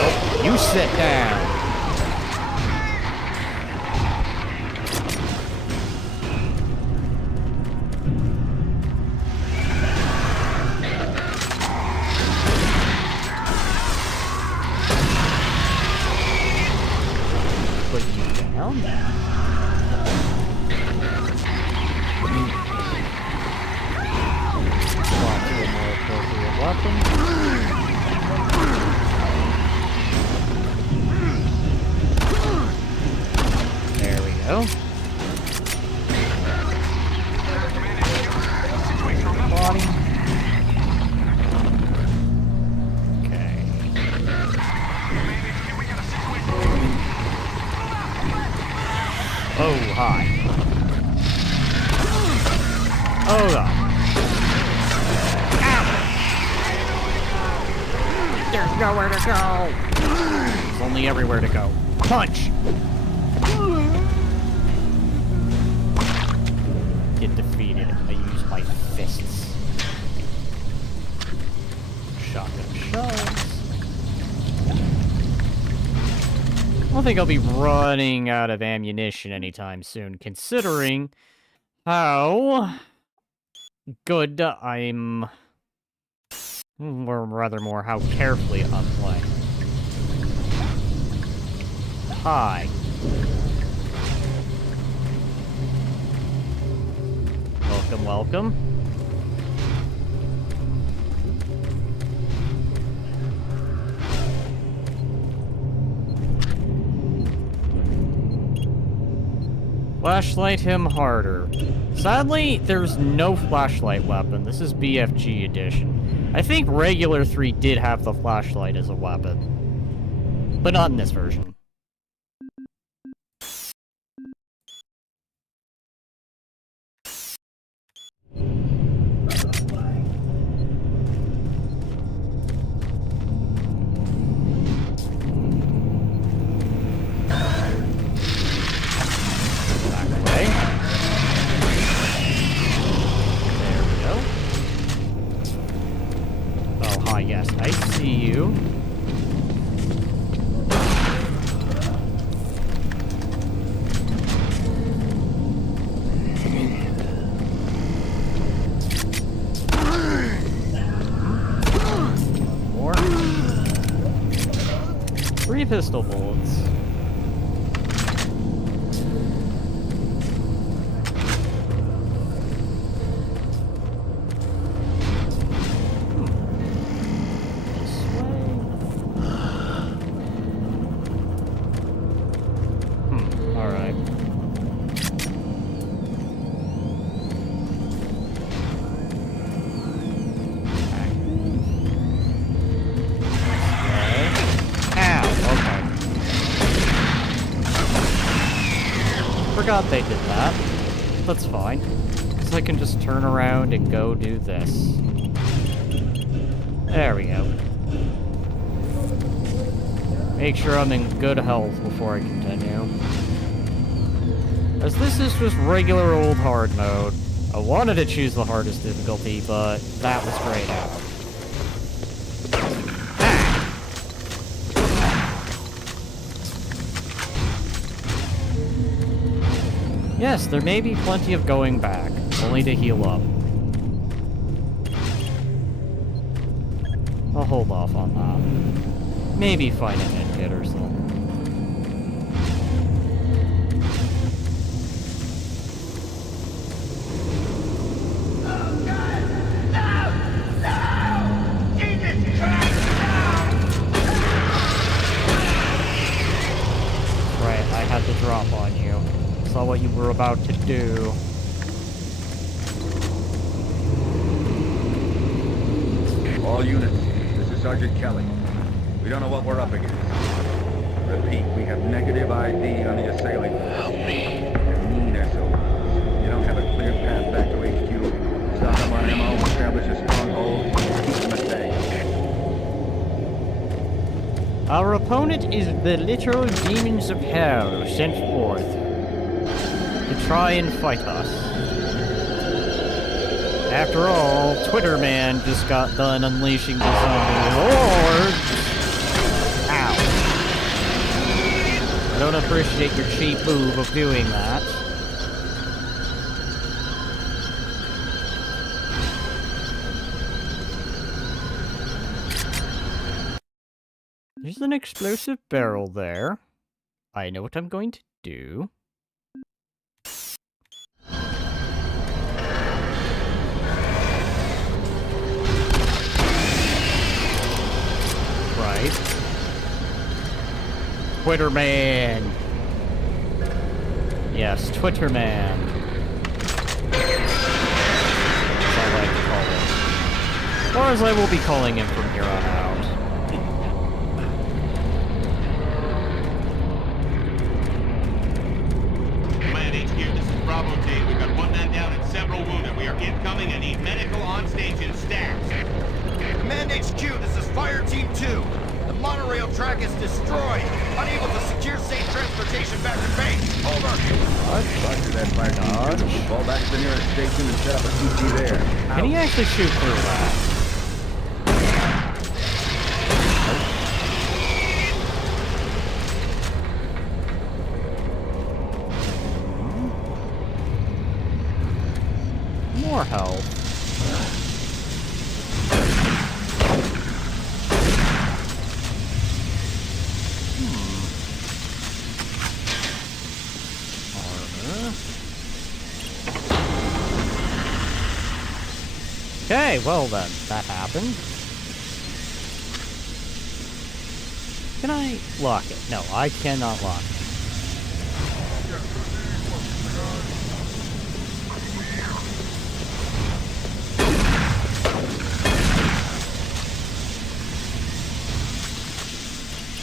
Oh, you sit down. There we go. Body. Okay. Oh, hi. Oh, God. There's nowhere to go. There's only everywhere to go. Punch. fists. Shotgun shells. I don't think I'll be running out of ammunition anytime soon, considering how good I'm... or rather more, how carefully I'm playing. Hi. Welcome, welcome. Flashlight him harder. Sadly, there's no flashlight weapon. This is BFG edition. I think regular 3 did have the flashlight as a weapon, but not in this version. Yes, I see you. More. 3 pistol bullets. Forgot they did that. That's fine. Because I can just turn around and go do this. There we go. Make sure I'm in good health before I continue. As this is just regular old hard mode. I wanted to choose the hardest difficulty, but that was grayed out. Yes, there may be plenty of going back, only to heal up. I'll hold off on that. Maybe find a medkit or something. Right, I had to drop on you. Saw what you were about to do. All units, this is Sergeant Kelly. We don't know what we're up against. Repeat, we have negative ID on the assailant. Help me. They're mean SOBs. You don't have a clear path back to HQ. Stock up on ammo, establish a stronghold, keep them at bay. Our opponent is the literal demons of hell sent forth to try and fight us. After all, Twitter Man just got done unleashing the zombie hordes. Ow. I don't appreciate your cheap move of doing that. There's an explosive barrel there. I know what I'm going to do. Right. Twitter Man. Yes, Twitter Man. That's all I like to call him. Or as I will be calling him from here on out. Command HQ, this is Bravo Team. We've got one man down and several wounded. We are incoming and need medical on stage in stacks. Command HQ, this is Fire Team 2. The monorail monorail track is destroyed. Unable to secure safe transportation back to base. Over. Roger that, fire team. Fall back to the nearest station and set up a CT there. Can he actually shoot through that? More health. Okay, well then, that happened. Can I lock it? No, I cannot lock it.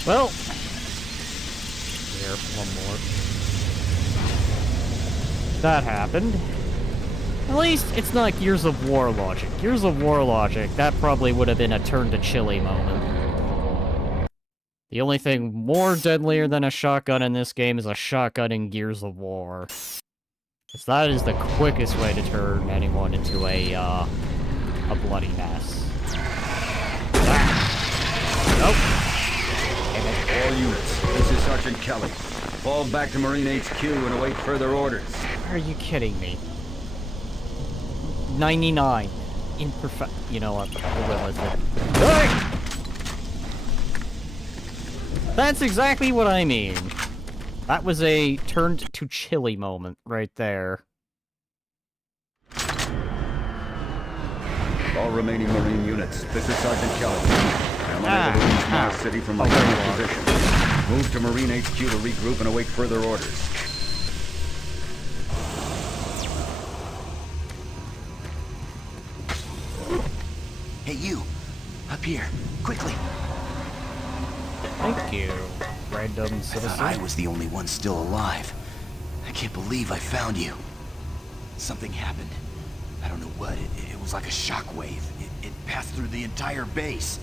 Well, here, one more. That happened. At least it's not Gears of War logic. Gears of War logic, that probably would have been a turn to chili moment. The only thing more deadlier than a shotgun in this game is a shotgun in Gears of War. Because that is the quickest way to turn anyone into a bloody mess. Nope. All units, this is Sergeant Kelly. Fall back to Marine HQ and await further orders. Are you kidding me? 99. Imperfect. You know what? We'll go with it. Hey! That's exactly what I mean. That was a turned to chili moment right there. All remaining Marine units, this is Sergeant Kelly. I am unable to reach Mars City from my current position. Move to Marine HQ to regroup and await further orders. Hey, you! Up here, quickly! Thank you, random I citizen. thought I was the only one still alive. I can't believe I found you. Something happened. I don't know what. It was like a shockwave. It passed through the entire base.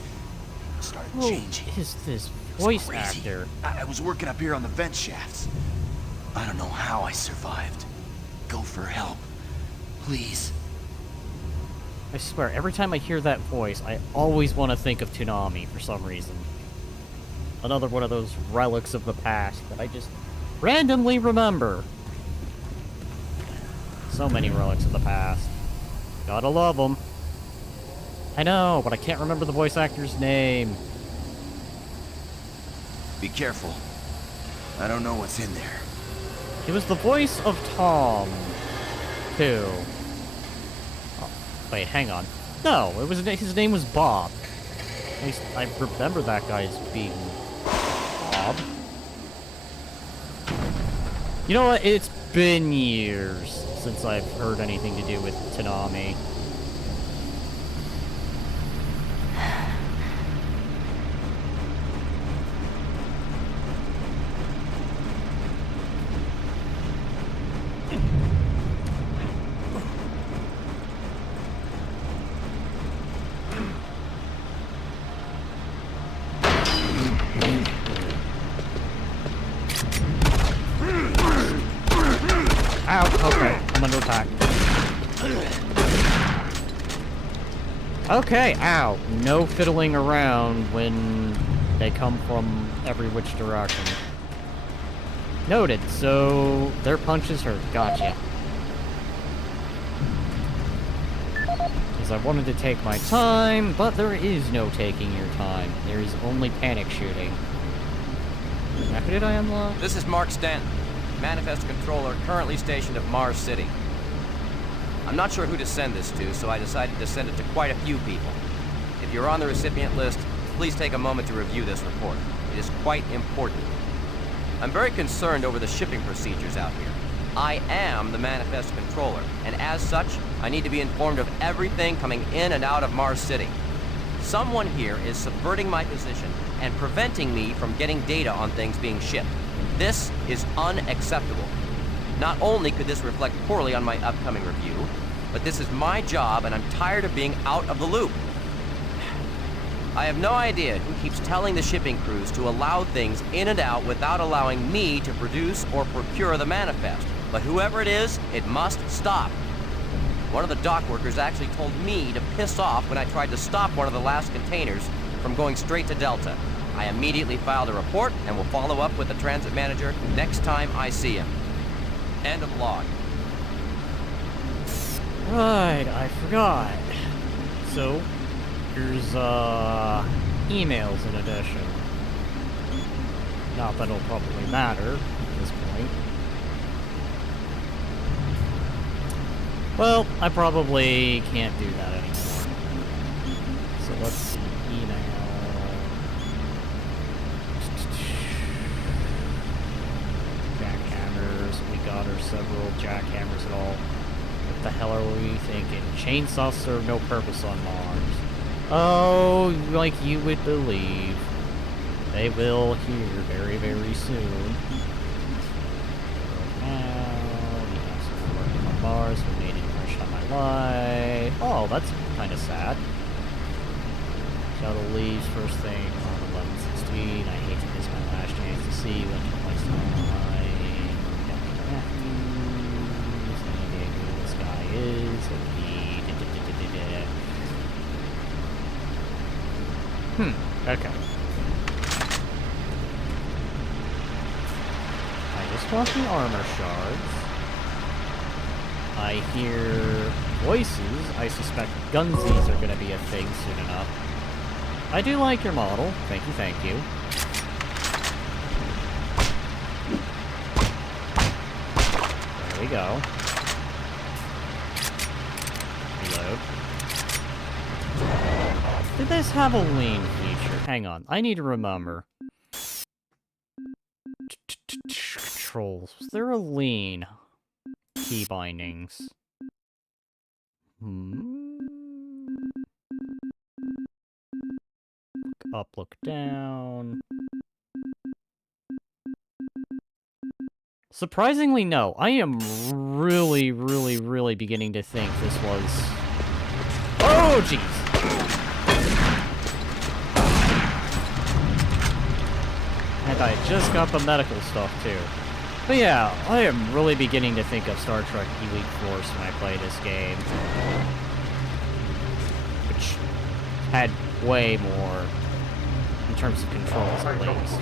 It started changing. Who is this voice crazy. actor? I was working up here on the vent shafts. I don't know how I survived. Go for help. Please. I swear, every time I hear that voice, I always want to think of Toonami for some reason. Another one of those relics of the past that I just randomly remember. So many relics of the past. Gotta love them. I know, but I can't remember the voice actor's name. Be careful. I don't know what's in there. He was the voice of Tom, too. Oh, wait, hang on. No, it was his name was Bob. At least I remember that guy as being Bob. You know what? It's been years since I've heard anything to do with Toonami. Ow, okay, I'm under attack. Okay, ow. No fiddling around when they come from every which direction. Noted, so their punches hurt. Gotcha. Because I wanted to take my time, but there is no taking your time. There is only panic shooting. Now, who did I unlock? This is Mark Stanton, Manifest Controller, currently stationed at Mars City. I'm not sure who to send this to, so I decided to send it to quite a few people. If you're on the recipient list, please take a moment to review this report. It is quite important. I'm very concerned over the shipping procedures out here. I am the Manifest Controller, and as such, I need to be informed of everything coming in and out of Mars City. Someone here is subverting my position and preventing me from getting data on things being shipped. This is unacceptable. Not only could this reflect poorly on my upcoming review, but this is my job and I'm tired of being out of the loop. I have no idea who keeps telling the shipping crews to allow things in and out without allowing me to produce or procure the manifest. But whoever it is, it must stop. One of the dock workers actually told me to piss off when I tried to stop one of the last containers from going straight to Delta. I immediately filed a report and will follow up with the transit manager next time I see him. End of log. Right, I forgot. So, here's, emails in addition. Not that it'll probably matter at this point. Well, I probably can't do that anymore. So let's see, email. Jackhammers, we got her several jackhammers at all. What the hell are we thinking? Chainsaws serve no purpose on Mars. Oh, like you would believe. They will here very, very soon. Mars, we made an impression on my life. Oh, that's kind of sad. Shuttle leaves first thing on 11:16. I hate to miss my last chance to see you until next time. Any idea who this guy is? Okay. I just want the armor shards. I hear voices. I suspect gunsies are going to be a thing soon enough. I do like your model. Thank you, thank you. There we go. Reload. Did this have a lean feature? Hang on. I need to remember. Controls. Was there a lean? Key bindings. Look up, look down. Surprisingly, no. I am really, really, really beginning to think this was... Oh, jeez! And I just got the medical stuff, too. But yeah, I am really beginning to think of Star Trek Elite Force when I play this game. Which had way more in terms of controls, at least.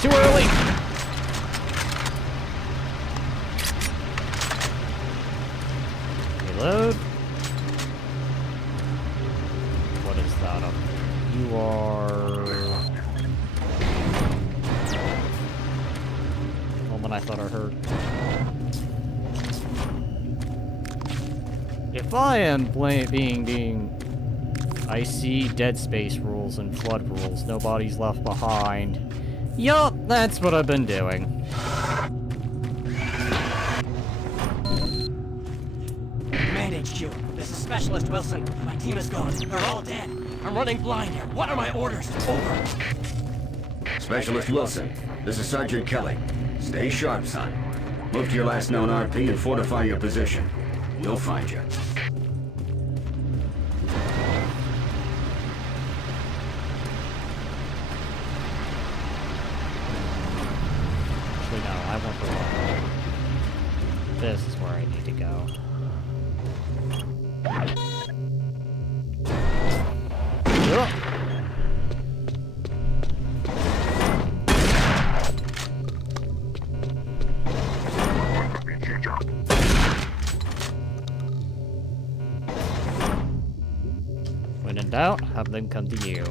Too early! Reload. What is that up? You are... Moment I thought I heard. If I am I see Dead Space rules and Flood rules, nobody's left behind. Yup, that's what I've been doing. Command HQ, this is Specialist Wilson. My team is gone. They're all dead. I'm running blind here. What are my orders? Over. Specialist Wilson, this is Sergeant Kelly. Stay sharp, son. Move to your last known RP and fortify your position. We'll find you. Actually, no, I want the one. This is where I need to go. When in doubt, have them come to you.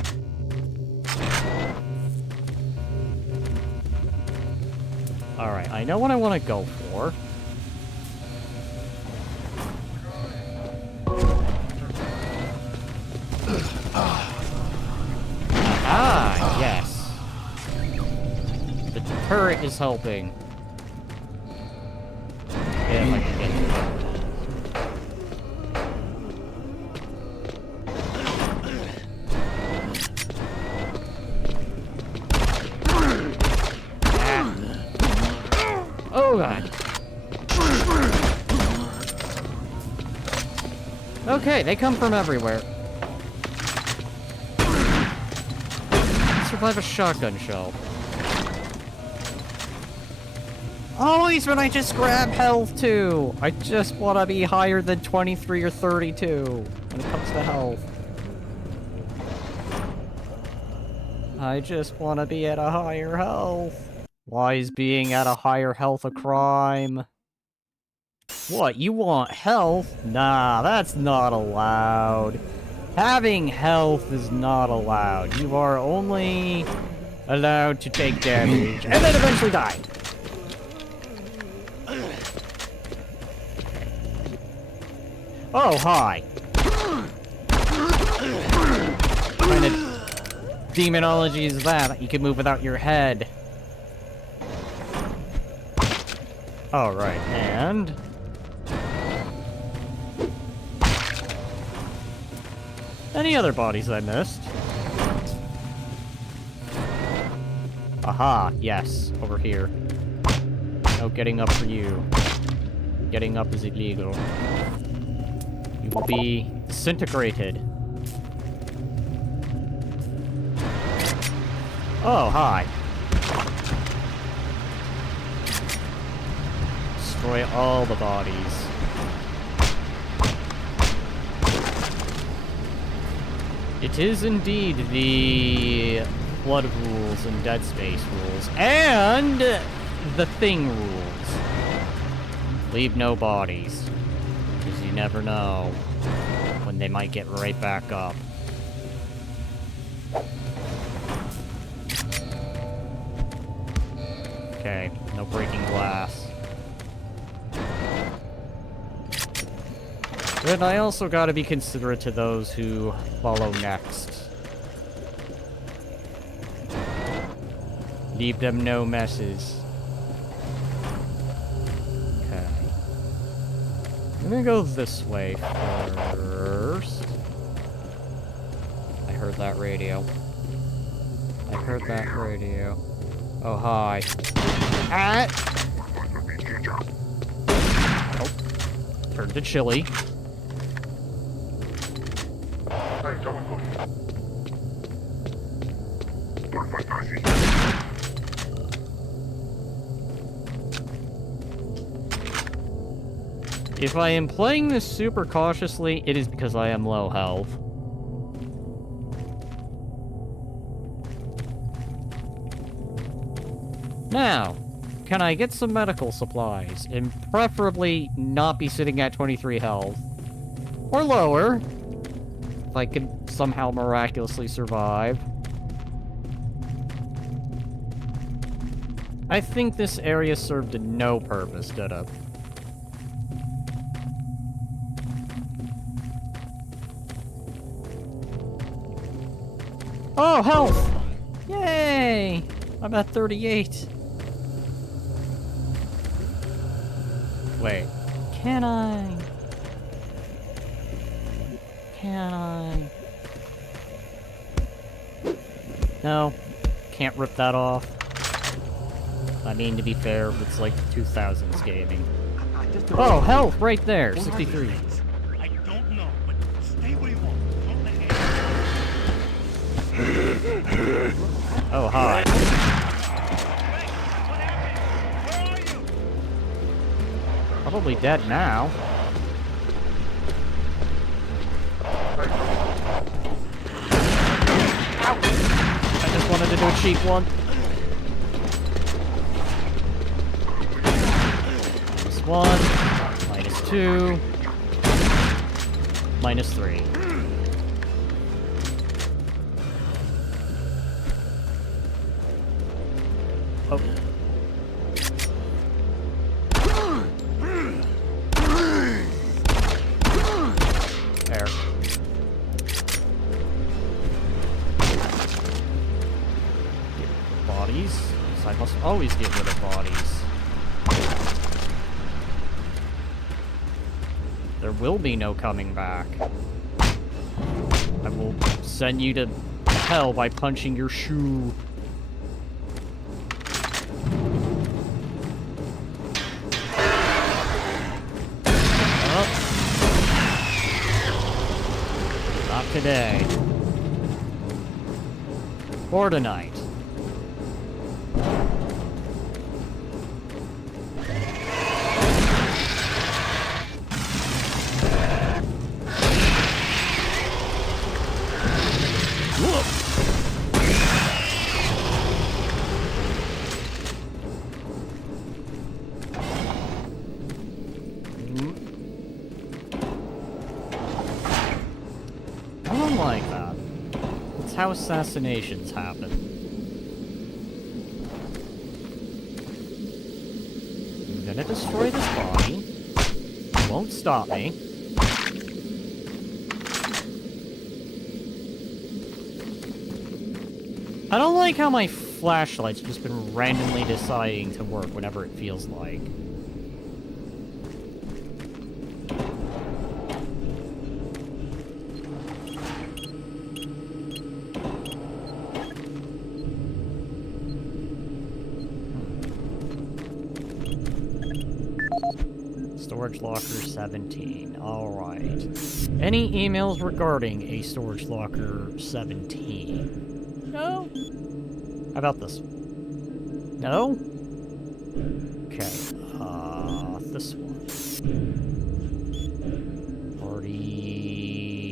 Alright, I know what I want to go for. Ah, yes. The turret is helping. Yeah, if I can get Oh god. Okay, they come from everywhere. Survive a shotgun shell. Always when I just grab health too. I just want to be higher than 23 or 32 when it comes to health. I just want to be at a higher health. Why is being at a higher health a crime? What, you want health? Nah, that's not allowed. Having health is not allowed. You are only allowed to take damage and then eventually die. Oh, hi. What kind of demonology is that? You can move without your head. Alright, and... any other bodies I missed? Aha, yes, over here. No getting up for you. Getting up is illegal. You will be disintegrated. Oh, hi. Destroy all the bodies. It is indeed the Blood rules and Dead Space rules, and the Thing rules. Leave no bodies, because you never know when they might get right back up. Okay, no breaking glass. But I also gotta be considerate to those who follow next. Leave them no messes. Okay. I'm gonna go this way first. I heard that radio. I heard that radio. Oh, hi. Ah! Oh. Turned to chili. If I am playing this super cautiously, it is because I am low health. Now, can I get some medical supplies? And preferably not be sitting at 23 health. Or lower. If I can somehow miraculously survive. I think this area served no purpose, did it? Oh, health! Yay! I'm at 38. Wait, can I? Can I? No, can't rip that off. I mean, to be fair, it's like 2000s gaming. Oh, health right there, 63. I don't know, but stay where you are. Oh, hi. Probably dead now. I just wanted to do a cheap one. -1, -2, -3. Oh. There. Bodies? So I must always get rid of bodies. There will be no coming back. I will send you to hell by punching your shoe. today. Or tonight. I don't like that. It's how assassinations happen. I'm gonna destroy this body. Won't stop me. I don't like how my flashlight's just been randomly deciding to work whenever it feels like. Storage locker 17. Alright. Any emails regarding a storage locker 17? No? How about this? No? Okay. This one. Party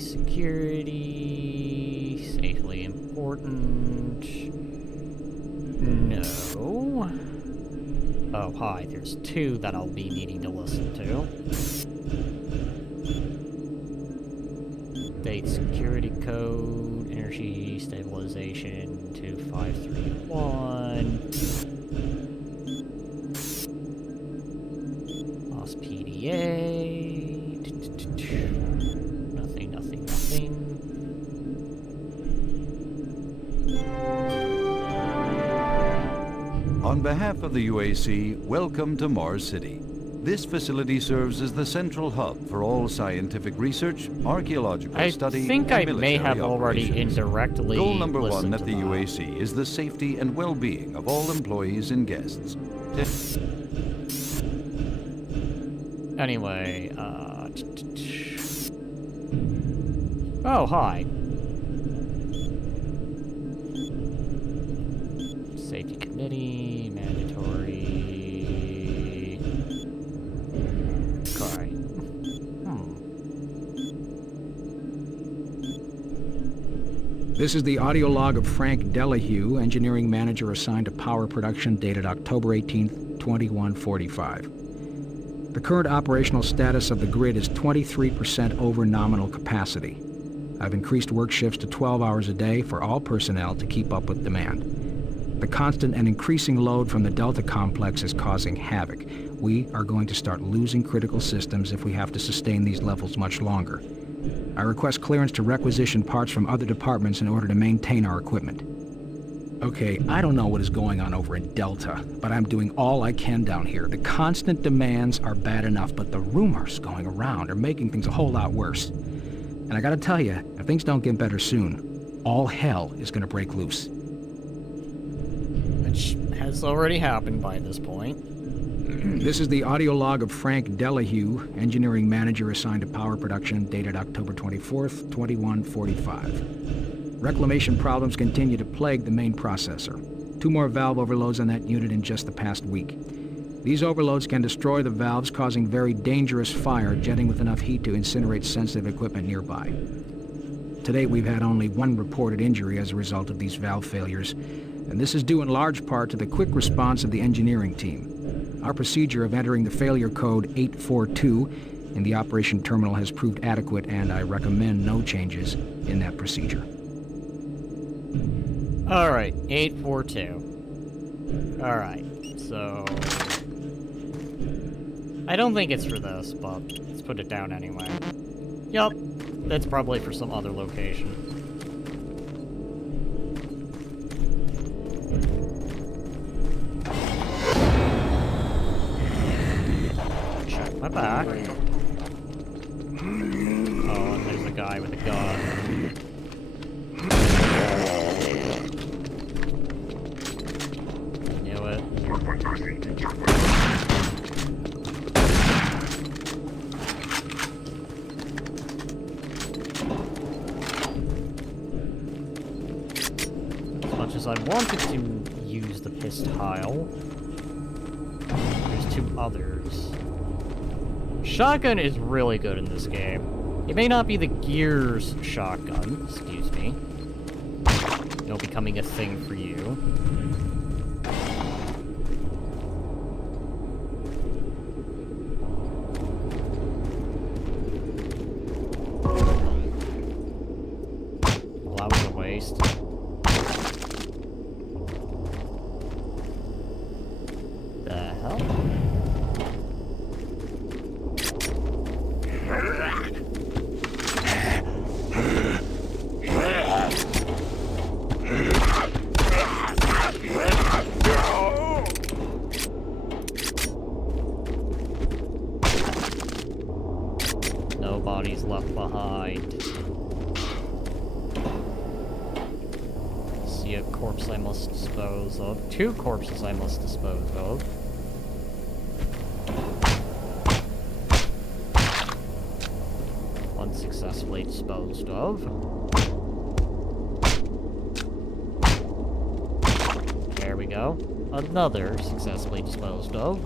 security. Safely important. No. Oh, hi. There's two that I'll be needing to listen to. Date security code, energy stabilization 2531. Lost PDA. Nothing, nothing, nothing. On behalf of the UAC, welcome to Mars City. This facility serves as the central hub for all scientific research, archaeological study, I think and I may have already operations. indirectly Goal number one listened at to the that. UAC is the safety and well-being of all employees and guests. Anyway, oh, hi. Safety committee, mandatory. Okay. This is the audio log of Frank Delahue, engineering manager assigned to power production, dated October 18th, 2145. The current operational status of the grid is 23% over nominal capacity. I've increased work shifts to 12 hours a day for all personnel to keep up with demand. The constant and increasing load from the Delta complex is causing havoc. We are going to start losing critical systems if we have to sustain these levels much longer. I request clearance to requisition parts from other departments in order to maintain our equipment. Okay, I don't know what is going on over in Delta, but I'm doing all I can down here. The constant demands are bad enough, but the rumors going around are making things a whole lot worse. And I gotta tell you, if things don't get better soon, all hell is gonna break loose. Which has already happened by this point. This is the audio log of Frank Delahue, engineering manager assigned to power production, dated October 24th, 2145. Reclamation problems continue to plague the main processor. 2 more valve overloads on that unit in just the past week. These overloads can destroy the valves, causing very dangerous fire, jetting with enough heat to incinerate sensitive equipment nearby. To date, we've had only 1 reported injury as a result of these valve failures, and this is due in large part to the quick response of the engineering team. Our procedure of entering the failure code 842 in the operation terminal has proved adequate, and I recommend no changes in that procedure. Alright, 842. Alright, so... I don't think it's for this, but let's put it down anyway. Yup, that's probably for some other location. Check my back. Oh, and there's a guy with a gun. Knew it. much as I wanted to use the pistol, there's two others. Shotgun is really good in this game. It may not be the Gears shotgun, excuse me. It'll be becoming a thing for you. Well, that was a waste. The hell? No bodies left behind. See a corpse I must dispose of. Two corpses I must dispose of. One successfully disposed of. There we go. Another successfully disposed of.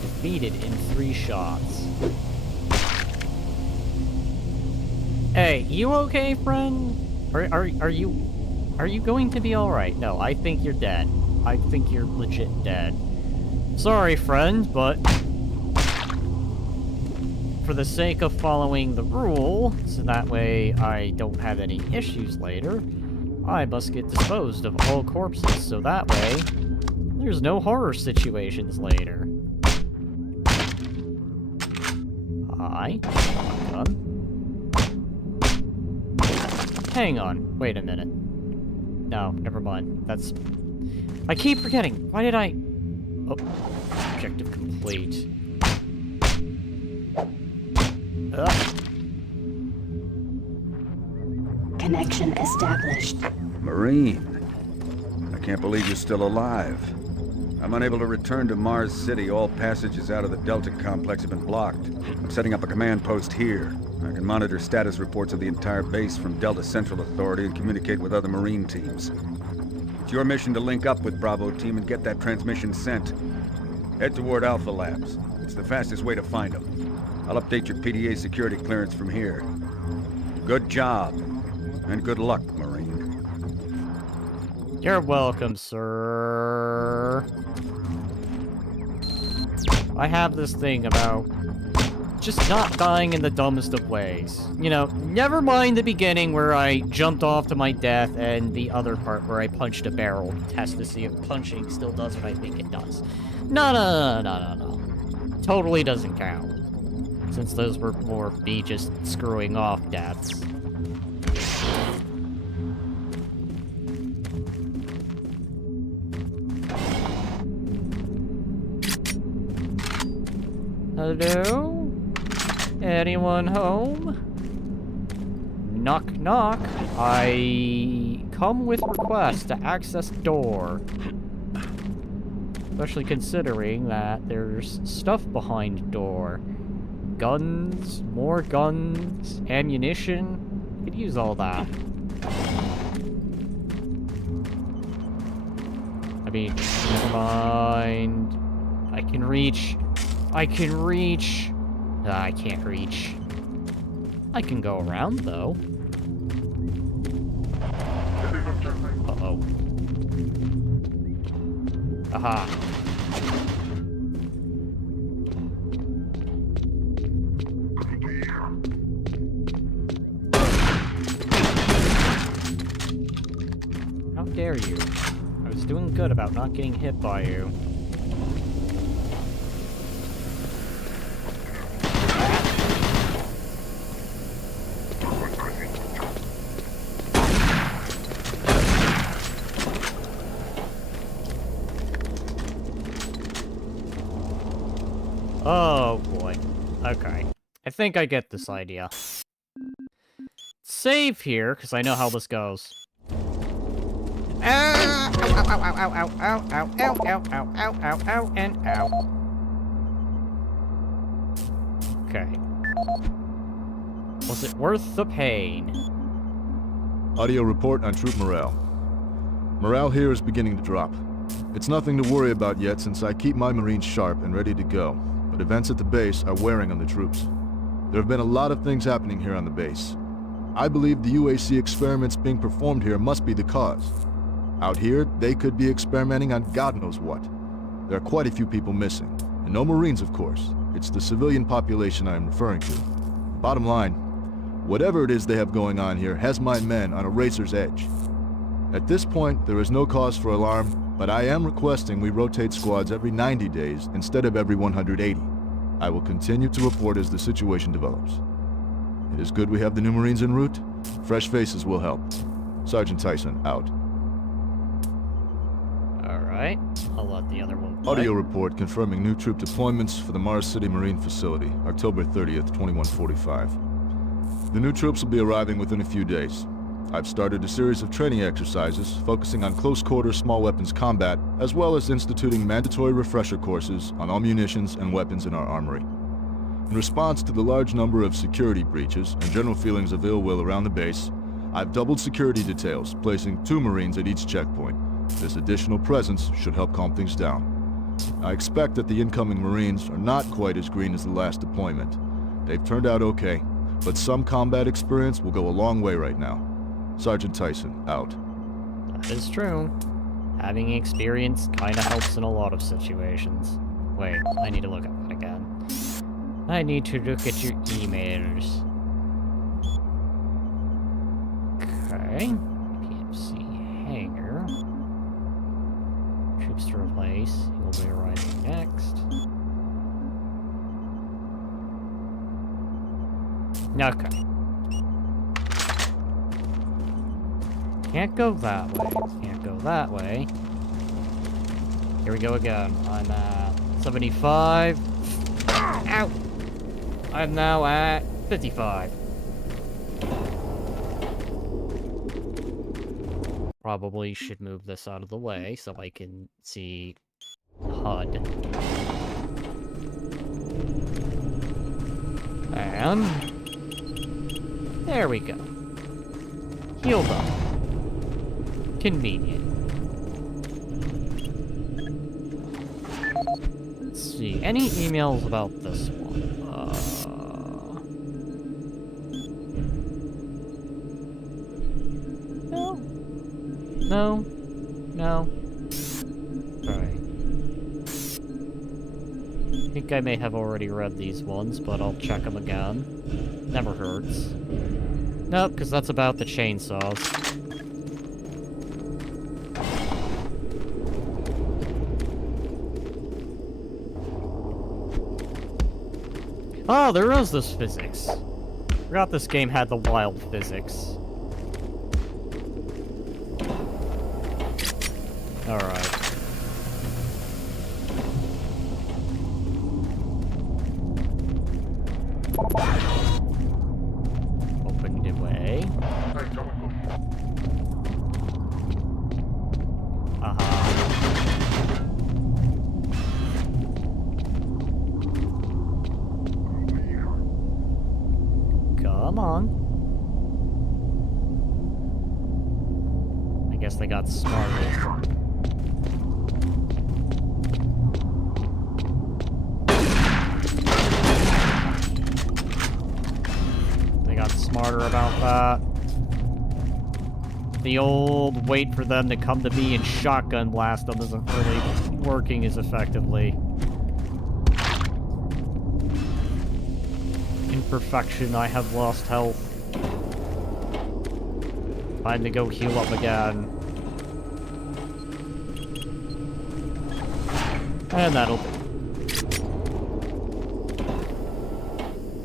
Defeated in 3 shots. Hey, you okay, friend? Are you going to be alright? No, I think you're dead. I think you're legit dead. Sorry, friend, but for the sake of following the rule, so that way I don't have any issues later, I must get disposed of all corpses, so that way there's no horror situations later. Hi. Shotgun. Hang on. Wait a minute. No, never mind. That's... I keep forgetting. Why did I... Oh. Objective complete. Ugh. Connection established. Marine. I can't believe you're still alive. I'm unable to return to Mars City. All passages out of the Delta complex have been blocked. I'm setting up a command post here. I can monitor status reports of the entire base from Delta Central Authority and communicate with other Marine teams. It's your mission to link up with Bravo Team and get that transmission sent. Head toward Alpha Labs. It's the fastest way to find them. I'll update your PDA security clearance from here. Good job, and good luck, Marine. You're welcome, sir. I have this thing about just not dying in the dumbest of ways. You know, never mind the beginning where I jumped off to my death and the other part where I punched a barrel to test to see if punching still does what I think it does. No. Totally doesn't count. Since those were more me just screwing off deaths. Hello? Anyone home? Knock knock. I come with request to access door. Especially considering that there's stuff behind door. Guns, more guns, ammunition. Could use all that. I mean, never mind. I can reach. I can't reach. I can go around, though. Uh-oh. Aha. How dare you? I was doing good about not getting hit by you. Oh boy. Okay. I think I get this idea. save here, because I know how this goes. Ow, ow, ow, ow, ow, ow, ow, ow, ow, ow, ow, ow, ow, and ow. Okay. Was it worth the pain? Audio report on troop morale. Morale here is beginning to drop. It's nothing to worry about yet since I keep my Marines sharp and ready to go, but events at the base are wearing on the troops. There have been a lot of things happening here on the base. I believe the UAC experiments being performed here must be the cause. Out here, they could be experimenting on God knows what. There are quite a few people missing, and no Marines, of course. It's the civilian population I am referring to. Bottom line, whatever it is they have going on here has my men on a razor's edge. At this point, there is no cause for alarm, but I am requesting we rotate squads every 90 days instead of every 180. I will continue to report as the situation develops. It is good we have the new Marines en route. Fresh faces will help. Sergeant Tyson, out. Alright, I'll let the other one play. Audio report confirming new troop deployments for the Mars City Marine Facility, October 30th, 2145. The new troops will be arriving within a few days. I've started a series of training exercises focusing on close-quarter small weapons combat, as well as instituting mandatory refresher courses on all munitions and weapons in our armory. In response to the large number of security breaches and general feelings of ill will around the base, I've doubled security details, placing 2 Marines at each checkpoint. This additional presence should help calm things down. I expect that the incoming Marines are not quite as green as the last deployment. They've turned out okay, but some combat experience will go a long way right now. Sergeant Tyson, out. That is true. Having experience kinda helps in a lot of situations. Wait, I need to look at that again. I need to look at your emails. Okay. PMC hangar. Troops to replace. He will be arriving next. Okay. Can't go that way. Can't go that way. Here we go again. I'm at 75. Ow! I'm now at 55. Probably should move this out of the way so I can see HUD. And there we go. Healed up. Convenient. Let's see. Any emails about this one? No. No. No. Alright. I think I may have already read these ones, but I'll check them again. Never hurts. Nope, because that's about the chainsaws. Oh, there is this physics. Forgot this game had the wild physics. Alright. Opened it way. Come on. I guess they got smarter. They got smarter about that. The old wait for them to come to me and shotgun blast them isn't really working as effectively. Imperfection, I have lost health. Time to go heal up again. And that'll do.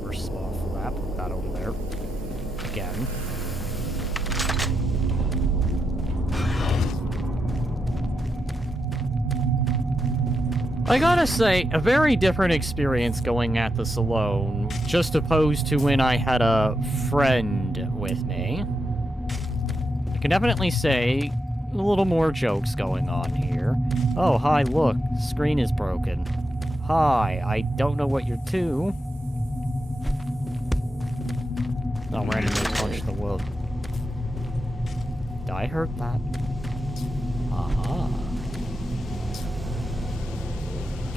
First spot for that, put that over there. Again. I gotta say, a very different experience going at this alone, just opposed to when I had a friend with me. I can definitely say a little more jokes going on here. Oh, hi, look, screen is broken. Hi, I don't know what you're to. I'll randomly punch the wood. Did I hurt that? Aha.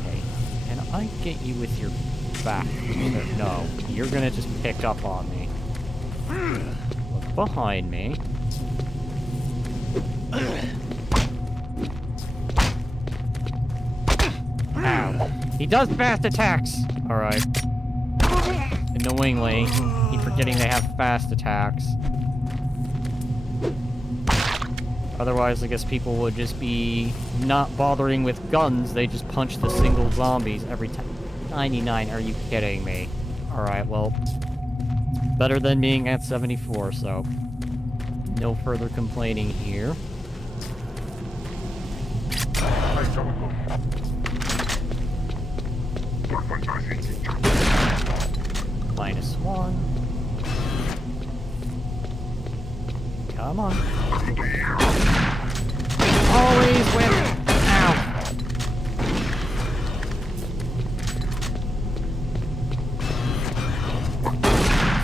Okay, can I get you with your back? No, you're gonna just pick up on me. Look behind me. Ow. He does fast attacks! Alright. Annoyingly, keep forgetting they have fast attacks. Otherwise, I guess people would just be not bothering with guns, they just punch the single zombies every time. 99, are you kidding me? Alright, well, better than being at 74, so no further complaining here. -1. Come on. Always win. Ow.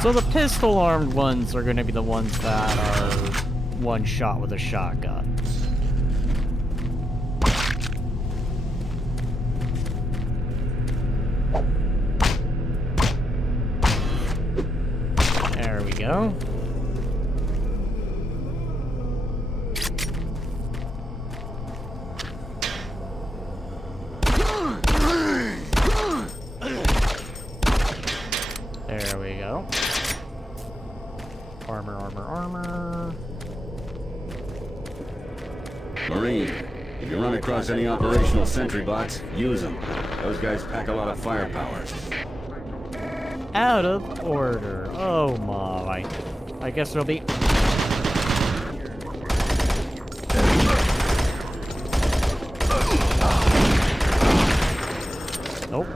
So the pistol-armed ones are going to be the ones that are one shot with a shotgun. There we go. There we go. Armor, armor, armor. Marine, if you run across any operational sentry bots, use them. Those guys pack a lot of firepower. Out of order. Oh my. I guess it'll be... Nope.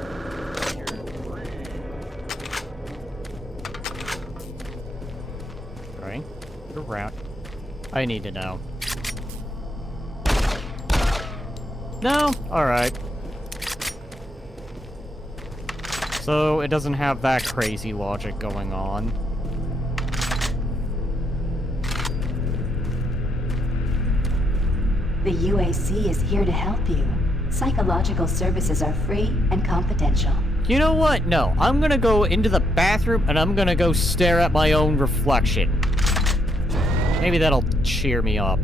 Right. Around. I need to know. No? Alright. So, it doesn't have that crazy logic going on. The UAC is here to help you. Psychological services are free and confidential. You know what? No. I'm gonna go into the bathroom and I'm gonna go stare at my own reflection. Maybe that'll cheer me up.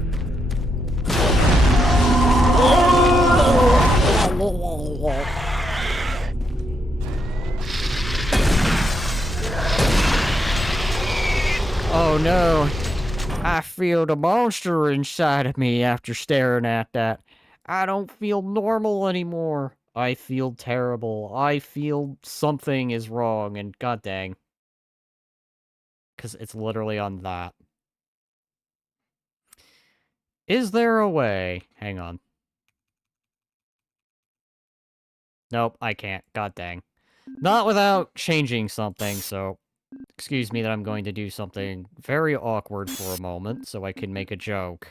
Oh no. I feel the monster inside of me after staring at that. I don't feel normal anymore. I feel terrible. I feel something is wrong, and god dang. Because it's literally on that. Is there a way? Hang on. Nope, I can't. God dang. Not without changing something, so... Excuse me that I'm going to do something very awkward for a moment, so I can make a joke.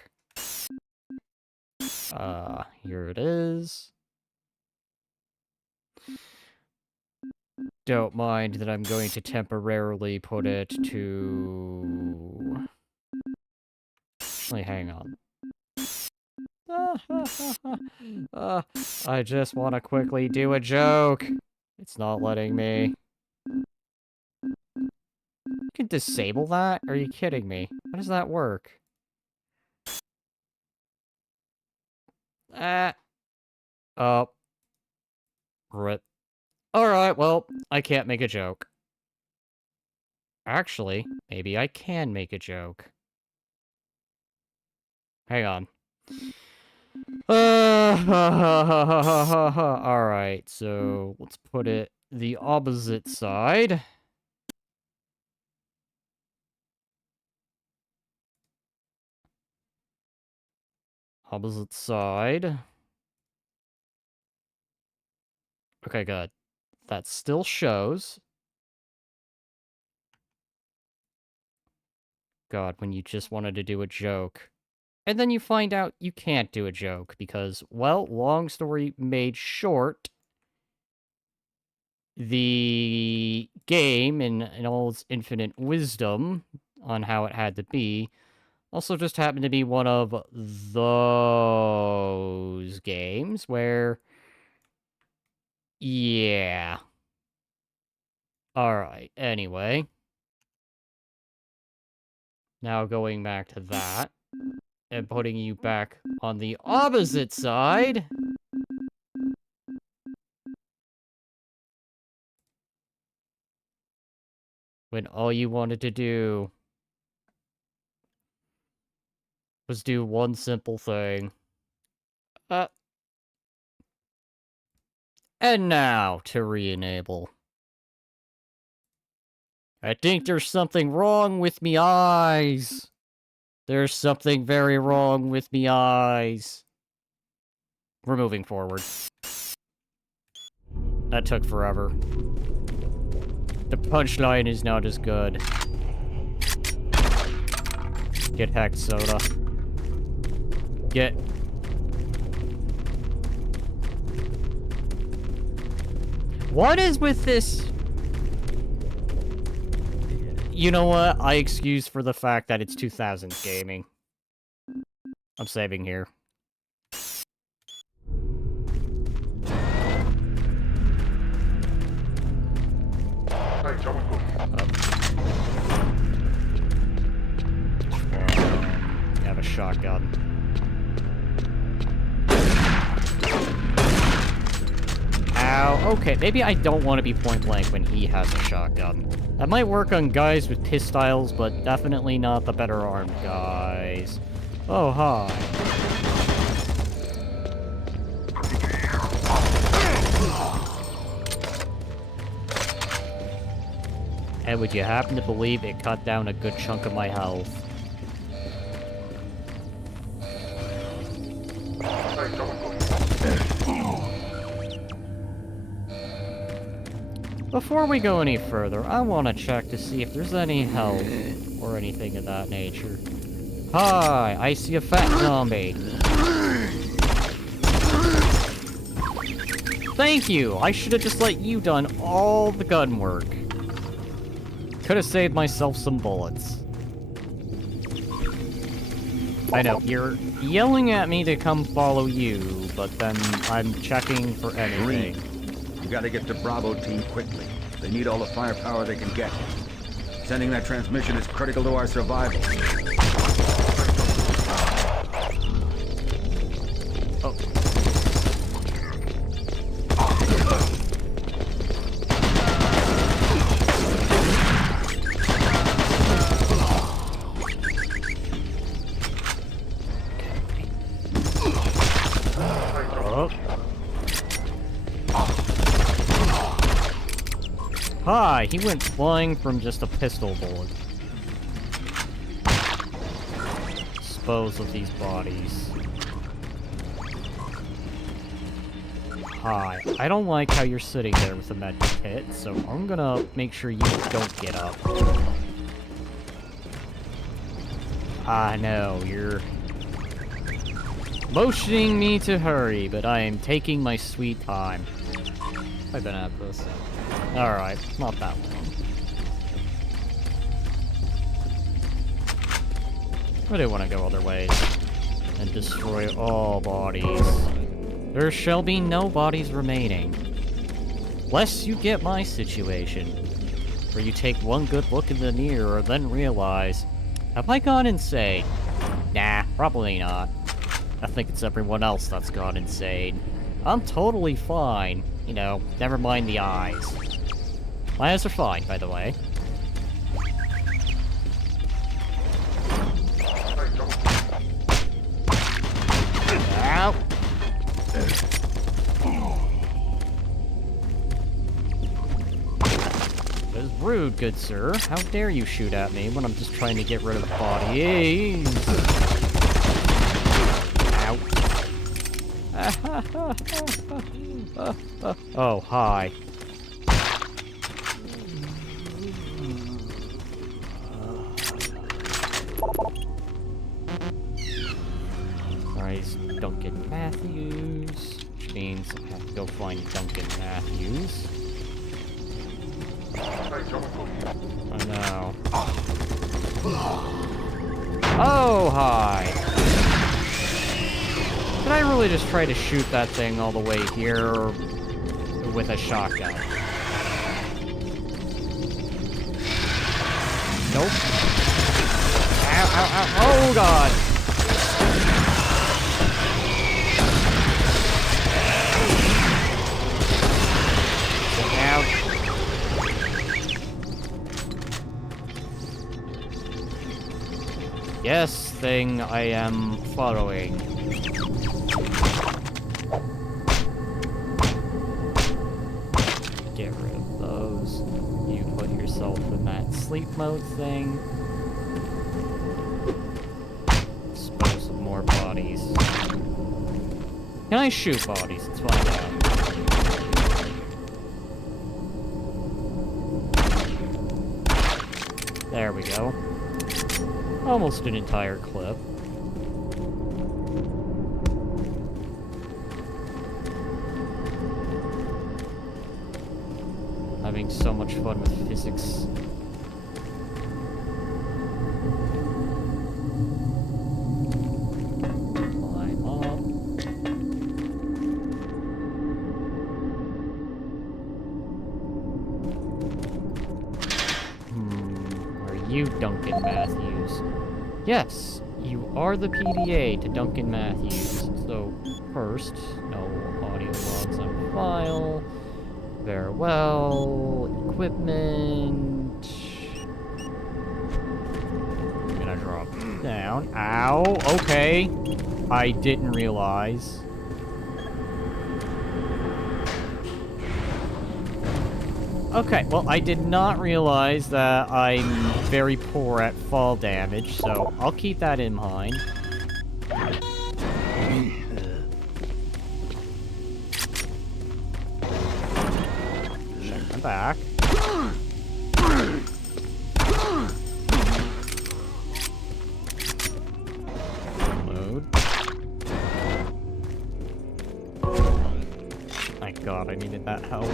Here it is. Don't mind that I'm going to temporarily put it to... Wait, hang on. I just want to quickly do a joke. It's not letting me. You can disable that? Are you kidding me? How does that work? Oh. Rip. Alright, well, I can't make a joke. Actually, maybe I can make a joke. Hang on. Alright, so let's put it the opposite side. Opposite side. Okay, good. That still shows. God, when you just wanted to do a joke. And then you find out you can't do a joke because, well, long story made short, the game, in all its infinite wisdom on how it had to be, also just happened to be one of those games where, yeah. Alright, anyway. Now going back to that, and putting you back on the opposite side. When all you wanted to do was do one simple thing. And now to re-enable. I think there's something wrong with me eyes. There's something very wrong with me eyes. We're moving forward. That took forever. The punchline is not as good. Get hacked, soda. Get... What is with this? You know what? I excuse for the fact that it's 2000s gaming. I'm saving here. I have a shotgun. Ow. Okay, maybe I don't want to be point blank when he has a shotgun. That might work on guys with pistols, but definitely not the better armed guys. Oh, hi. And would you happen to believe it cut down a good chunk of my health? Before we go any further, I want to check to see if there's any health or anything of that nature. Hi, I see a fat zombie. Thank you! I should have just let you done all the gun work. Could have saved myself some bullets. I know, you're yelling at me to come follow you, but then I'm checking for anything. You gotta get to Bravo team quickly. They need all the firepower they can get. Sending that transmission is critical to our survival. Oh. Hi, he went flying from just a pistol bullet. Dispose of these bodies. Hi, I don't like how you're sitting there with a med kit, so I'm gonna make sure you don't get up. I know, you're motioning me to hurry, but I am taking my sweet time. I've been at this. Alright, not that long. I do want to go other ways and destroy all bodies. There shall be no bodies remaining. Lest you get my situation, where you take one good look in the mirror and then realize, have I gone insane? Nah, probably not. I think it's everyone else that's gone insane. I'm totally fine. You know, never mind the eyes. My eyes are fine, by the way. Ow! That is rude, good sir. How dare you shoot at me when I'm just trying to get rid of the bodies? Ow. Aha! Oh, hi. Alright, it's Duncan Matthews, which means I have to go find Duncan Matthews. Oh no. Oh, hi! Did I really just try to shoot that thing all the way here with a shotgun? Nope. Ow, ow, ow. Oh, God! Yes, thing I am following. Get rid of those. You put yourself in that sleep mode thing. Dispose of more bodies. Can I shoot bodies? Let's find out. There we go. Almost an entire clip. Having so much fun with physics. Climb up. Are you Duncan Matthews? Yes, you are the PDA to Duncan Matthews. So, first, no audio logs on file. Farewell. Equipment. I'm gonna drop down. Ow, okay. I didn't realize. Okay, well, I did not realize that I'm very poor at fall damage, so I'll keep that in mind. Check my back. Load. Thank God, I needed that help.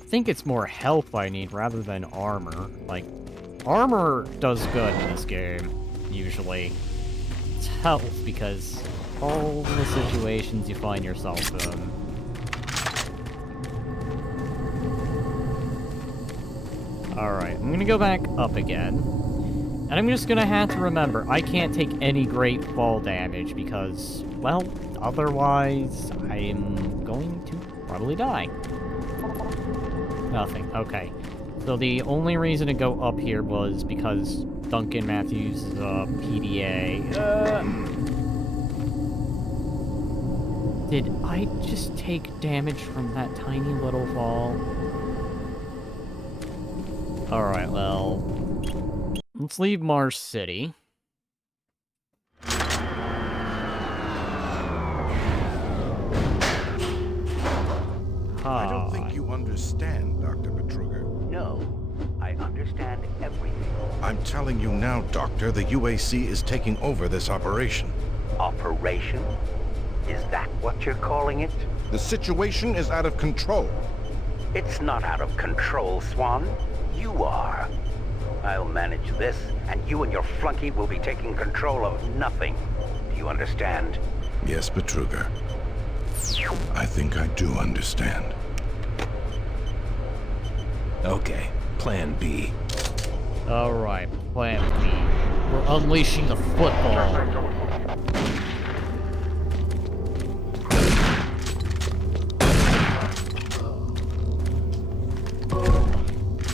I think it's more health I need rather than armor. Like, armor does good in this game, usually. It's health because all the situations you find yourself in. Alright, I'm gonna go back up again. And I'm just gonna have to remember, I can't take any great fall damage because, well, otherwise I'm going to probably die. Nothing. Okay. So the only reason to go up here was because Duncan Matthews is a PDA. Did I just take damage from that tiny little fall? Alright, well... let's leave Mars City. I don't think you understand, Dr. Betruger. No, I understand everything. I'm telling you now, Doctor, the UAC is taking over this operation. Operation? Is that what you're calling it? The situation is out of control. It's not out of control, Swan. You are. I'll manage this, and you and your flunky will be taking control of nothing. Do you understand? Yes, Betruger. I think I do understand. Okay, Plan B. Alright, Plan B. We're unleashing the football.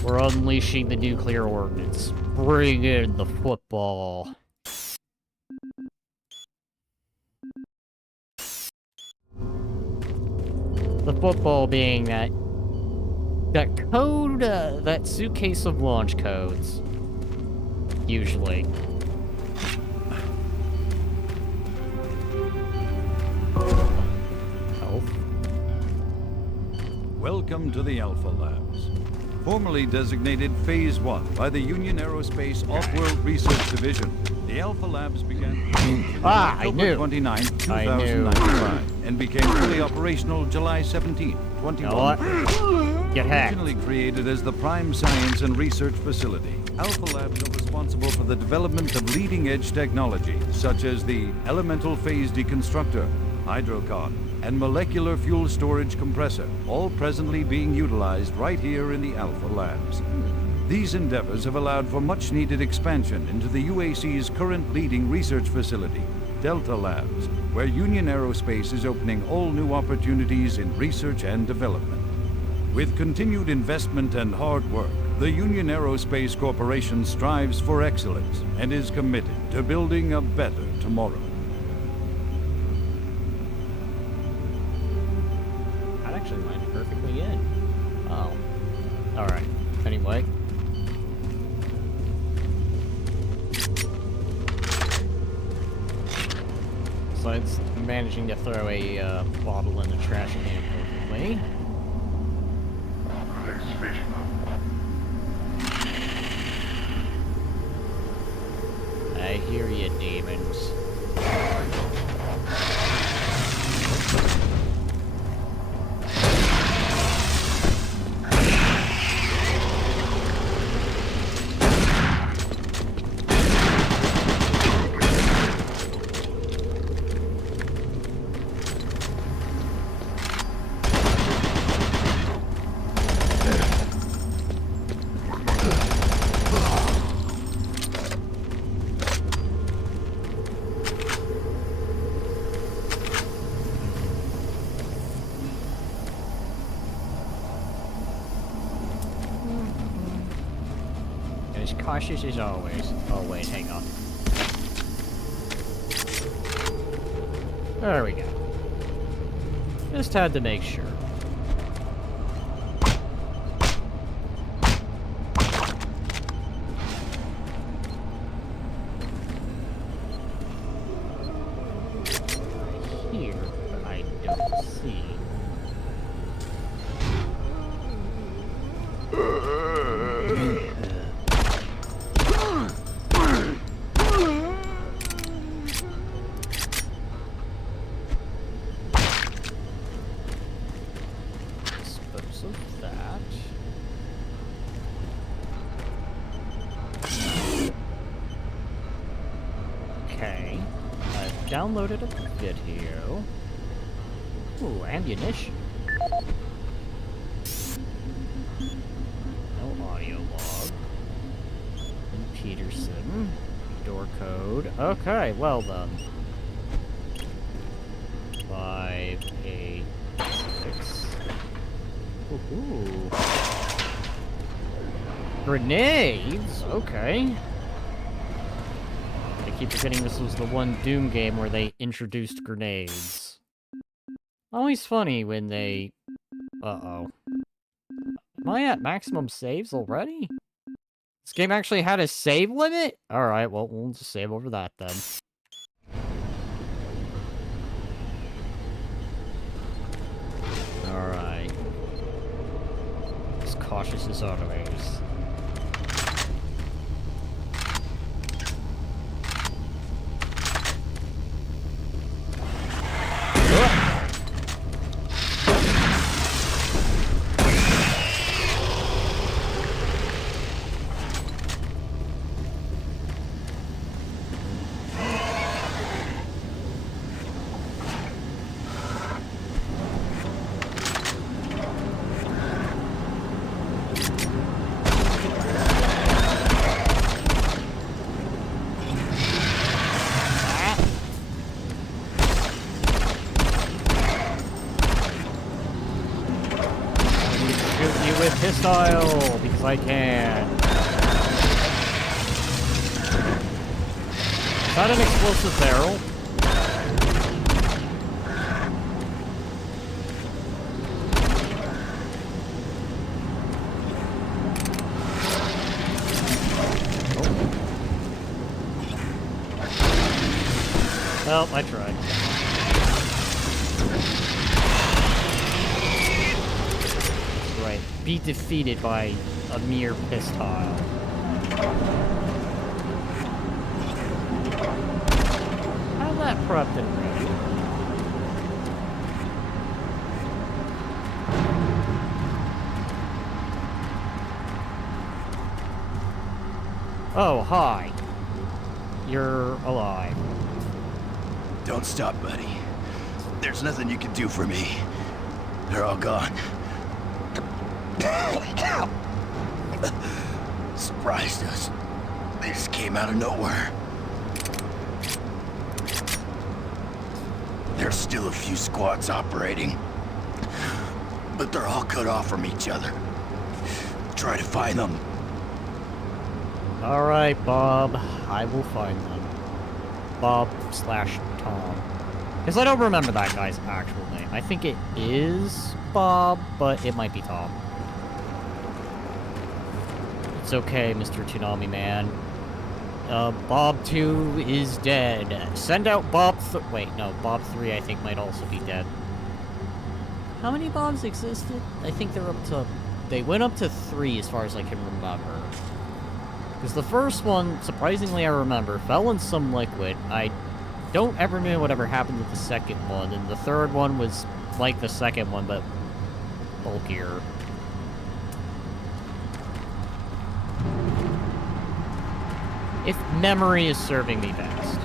We're unleashing the nuclear ordinance. Bring in the football. The football being that code, that suitcase of launch codes. Usually. Welcome to the Alpha Labs. Formerly designated Phase 1 by the Union Aerospace Off-World Research Division, the Alpha Labs began October 29, 2095, and became fully operational July 17, 2011. Get hacked. Originally created as the Prime Science and Research Facility, Alpha Labs are responsible for the development of leading-edge technology, such as the Elemental Phase Deconstructor, Hydrocon, and Molecular Fuel Storage Compressor, all presently being utilized right here in the Alpha Labs. These endeavors have allowed for much-needed expansion into the UAC's current leading research facility, Delta Labs, where Union Aerospace is opening all new opportunities in research and development. With continued investment and hard work, the Union Aerospace Corporation strives for excellence and is committed to building a better tomorrow. That actually went perfectly in. Oh. Alright. Anyway. Besides managing to throw a bottle in the trash can perfectly. I hear you, demons. As cautious as always. Oh wait, hang on. There we go. Just had to make sure. Here, but I don't see. Dispose of that. Okay. I've downloaded a video. Ooh, ammunition. No audio log. And Peterson. Door code. Okay, well then. 5, 8, 6. Ooh. Grenades? Okay. I keep forgetting this was the one Doom game where they introduced grenades. Always funny when they... Uh-oh. Am I at maximum saves already? This game actually had a save limit? Alright, well, we'll just save over that then. Alright. As cautious as always. With pistol, because I can. Is that an explosive barrel? Oh. Well, I tried. be defeated by a mere pistile. Have that prepped and ready. Oh, hi. You're alive. Don't stop, buddy. There's nothing you can do for me. They're all gone. Surprised us. They just came out of nowhere. There's still a few squads operating, but they're all cut off from each other. Try to find them. Alright, Bob. I will find them. Bob/Tom. Because I don't remember that guy's actual name. I think it is Bob, but it might be Tom. It's okay, Mr. Toonami Man. Bob 2 is dead. Send out Bob wait, no, Bob 3 I think might also be dead. How many Bobs existed? I think they're up to... They went up to 3 as far as I can remember. Because the first one, surprisingly I remember, fell in some liquid. I don't ever know whatever happened to the second one, and the third one was like the second one, but bulkier. If memory is serving me best.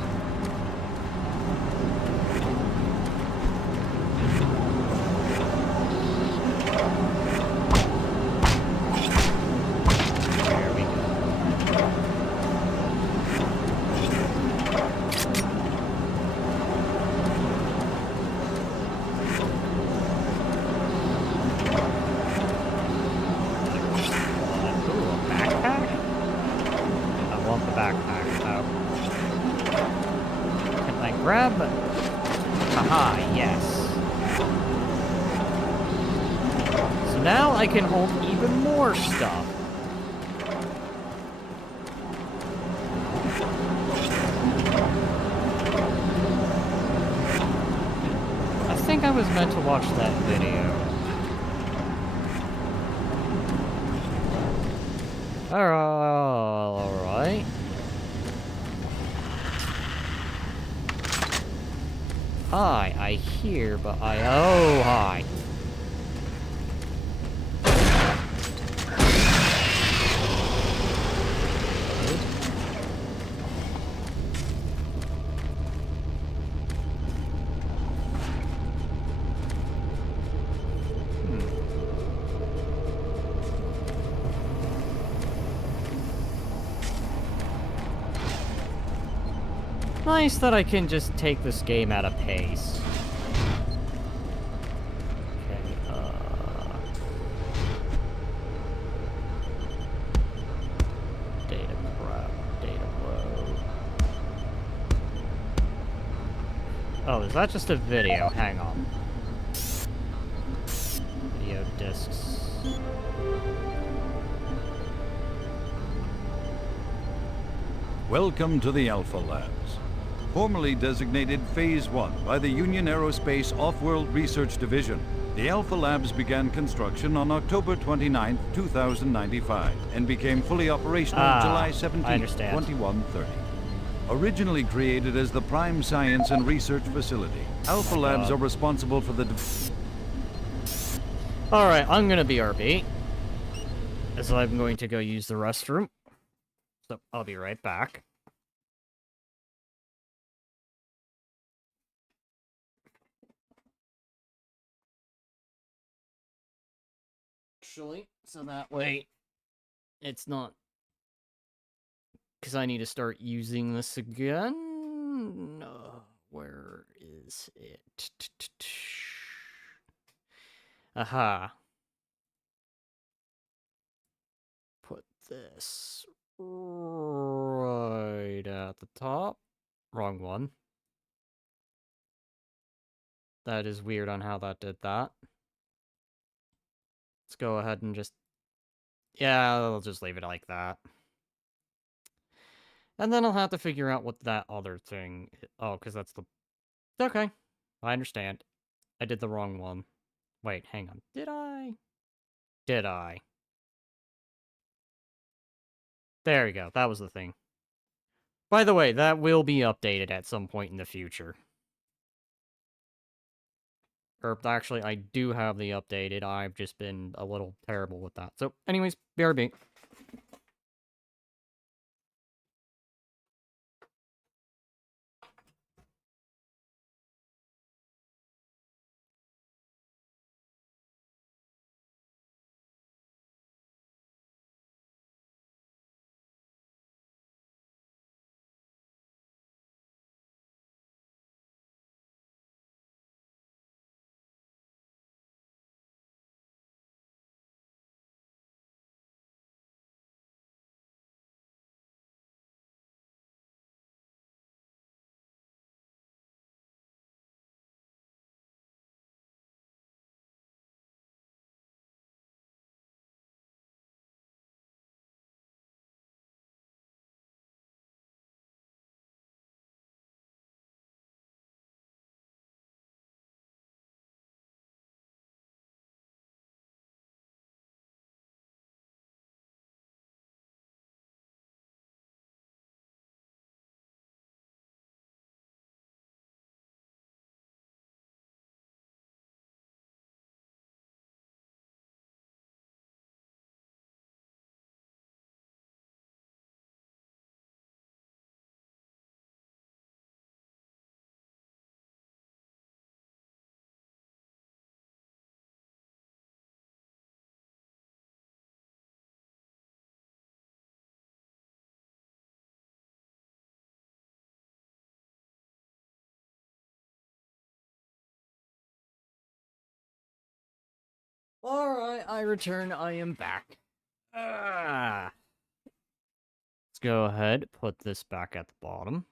There we go. Ooh, a backpack? I want the backpack out. Can I grab... Haha, yes. So now I can hold even more stuff. I think I was meant to watch that video. Alright. Hi, I hear, but oh, hi. Nice that I can just take this game at a pace. Okay, data crap, data load. Oh, is that just a video? Hang on. Video discs. Welcome to the Alpha Labs. Formerly designated Phase 1 by the Union Aerospace Off-World Research Division, the Alpha Labs began construction on October 29, 2095, and became fully operational July 17, 2130. Originally created as the Prime Science and Research Facility, Alpha Labs are responsible for the... Alright, I'm gonna be RB. As I'm going to go use the restroom. So, I'll be right back. Actually, so that way it's not, because I need to start using this again. Where is it? Aha. Put this right at the top. Wrong one. That is weird on how that did that. Let's go ahead and just... Yeah, I'll just leave it like that. And then I'll have to figure out what that other thing... Oh, because that's the... Okay, I understand. I did the wrong one. Wait, hang on. Did I? did I? There we go. That was the thing. By the way, that will be updated at some point in the future. Or actually, I do have the updated. I've just been a little terrible with that. So, anyways, BRB. Alright, I return. I am back. Let's go ahead, put this back at the bottom.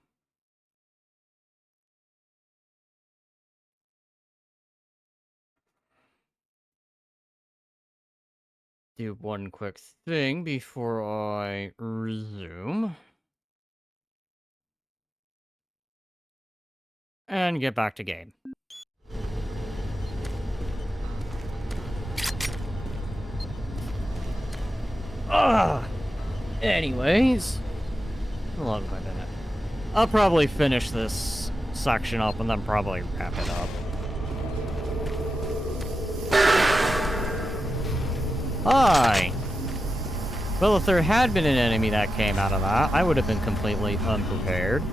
Do one quick thing before I resume. And get back to game. Anyways. 11 by minute. I'll probably finish this section up and then probably wrap it up. Hi! Well, if there had been an enemy that came out of that, I would have been completely unprepared.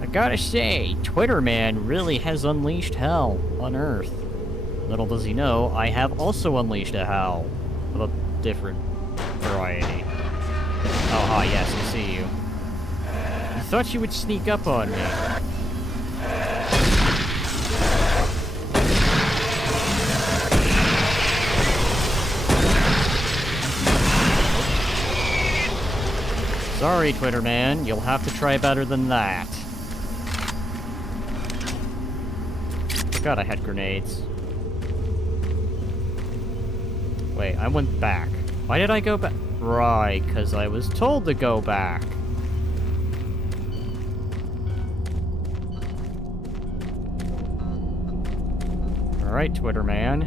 I gotta say, Twitter man really has unleashed hell on Earth. Little does he know, I have also unleashed a hell of a different variety. Oh, hi, yes, I see you. You thought you would sneak up on me. Sorry, Twitter man, you'll have to try better than that. Forgot I had grenades. Wait, I went back. Why did I go back? Right, because I was told to go back. Alright, Twitter man.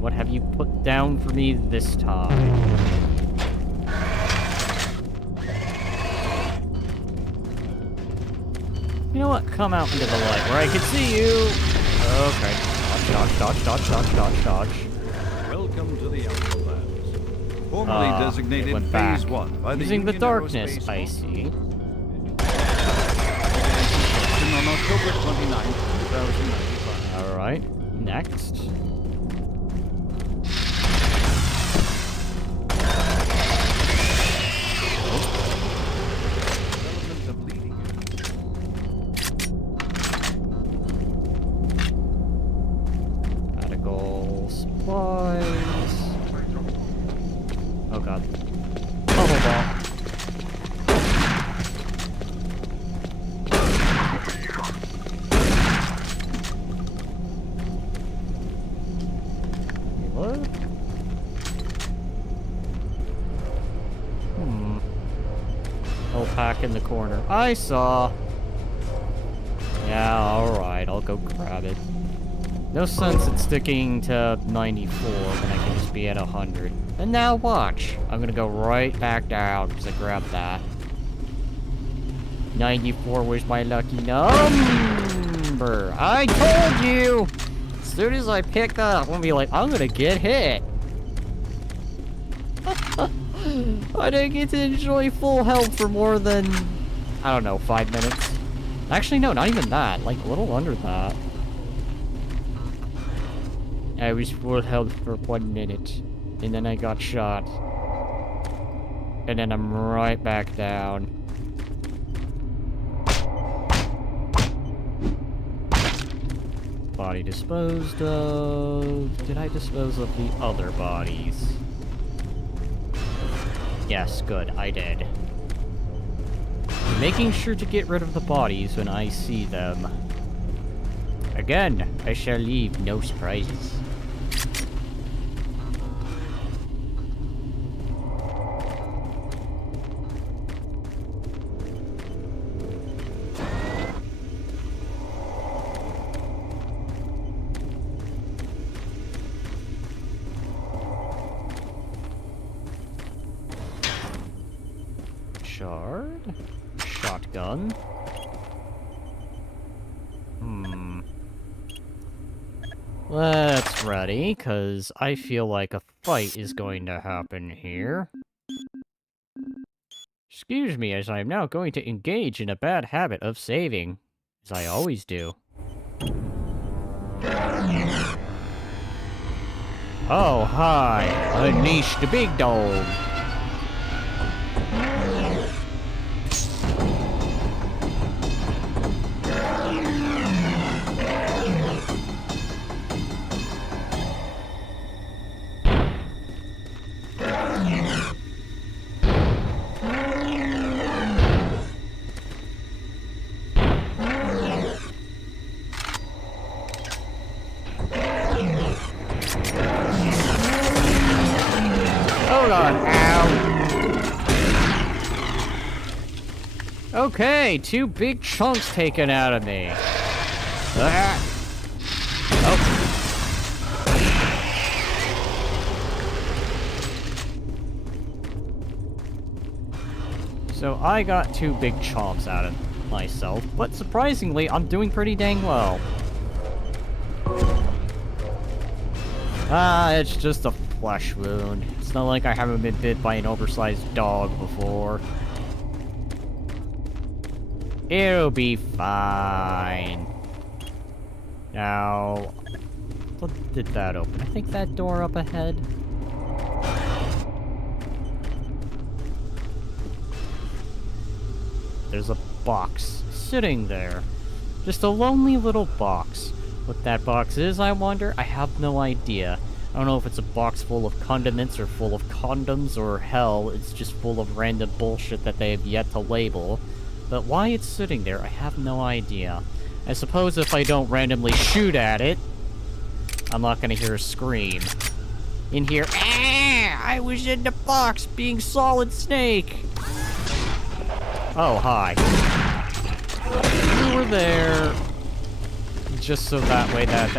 What have you put down for me this time? You know what? Come out into the light where I can see you! Okay. Dodge, dodge, dodge, dodge, dodge, dodge. Welcome to the Alpha Labs. Formerly designated Phase back. 1 by the Using Union the darkness, Aerospace I see. on October 29, 2095. Alright, next. Medical supplies. Oh god. Bubble ball. What? Pack in the corner. I saw. Yeah, alright, I'll go grab it. No sense in sticking to 94 when I can just be at 100. And now watch. I'm gonna go right back down because I grabbed that. 94 was my lucky number. I told you! As soon as I pick that up, I'm gonna be like, I'm gonna get hit. I didn't get to enjoy full health for more than, I don't know, 5 minutes. Actually, no, not even that. Like, a little under that. I was full health for 1 minute. And then I got shot. And then I'm right back down. Body disposed of... Did I dispose of the other bodies? Yes, good, I did. Making sure to get rid of the bodies when I see them. Again, I shall leave no surprises. Shard? Shotgun? Let's ready, because I feel like a fight is going to happen here. Excuse me, as I am now going to engage in a bad habit of saving, as I always do. Oh, hi! Unleash the big dog! Hold on, ow. Okay, 2 big chunks taken out of me. Ah. Oh. So I got 2 big chomps out of myself, but surprisingly, I'm doing pretty dang well. Ah, it's just a flesh wound. It's not like I haven't been bit by an oversized dog before. It'll be fine. Now, what did that open? I think that door up ahead. There's a box sitting there. Just a lonely little box. What that box is, I wonder? I have no idea. I don't know if it's a box full of condiments or full of condoms, or hell, it's just full of random bullshit that they have yet to label. But why it's sitting there, I have no idea. I suppose if I don't randomly shoot at it, I'm not gonna hear a scream. In here, ah, I was in the box being Solid Snake! Oh, hi. You were there. Just so that way that...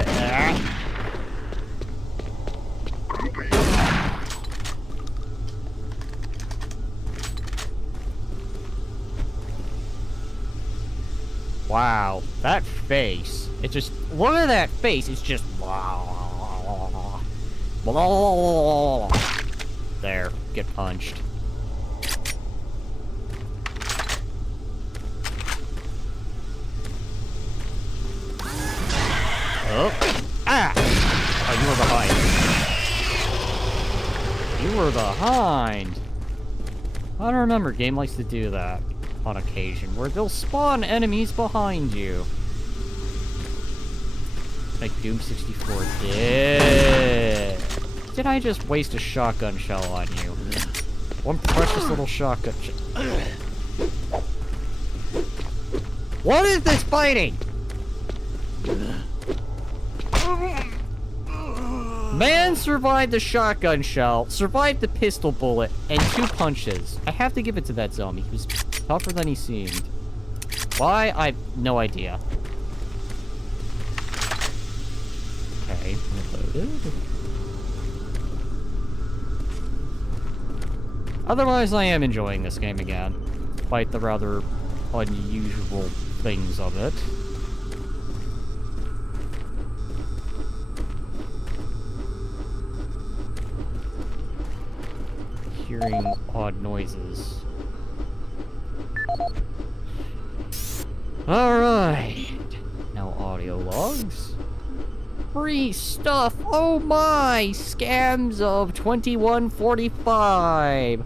Wow, that face. It just... Look at that face, it's just... There, get punched. Oh. Ah! Oh, you were behind. You were behind. I don't remember. Game likes to do that on occasion, where they'll spawn enemies behind you. Like Doom 64 did. Did I just waste a shotgun shell on you? One precious little shotgun shell. What is this fighting? Man survived the shotgun shell, survived the pistol bullet, and 2 punches. I have to give it to that zombie. He was tougher than he seemed. Why? I have no idea. excited. Otherwise, I am enjoying this game again, despite the rather unusual things of it. Hearing odd noises. Alright. Now audio logs. Free stuff! Oh my! Scams of 2145!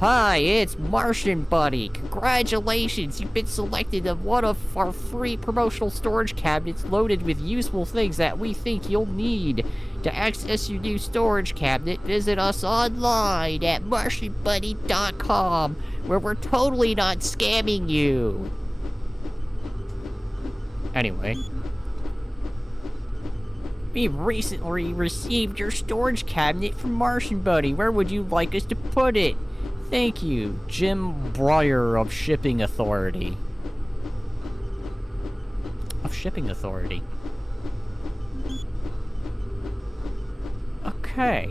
Hi, it's Martian Buddy. Congratulations, you've been selected as one of our free promotional storage cabinets loaded with useful things that we think you'll need. To access your new storage cabinet, visit us online at MartianBuddy.com, where we're totally not scamming you. Anyway. We recently received your storage cabinet from Martian Buddy. Where would you like us to put it? Thank you, Jim Breyer of Shipping Authority. Okay.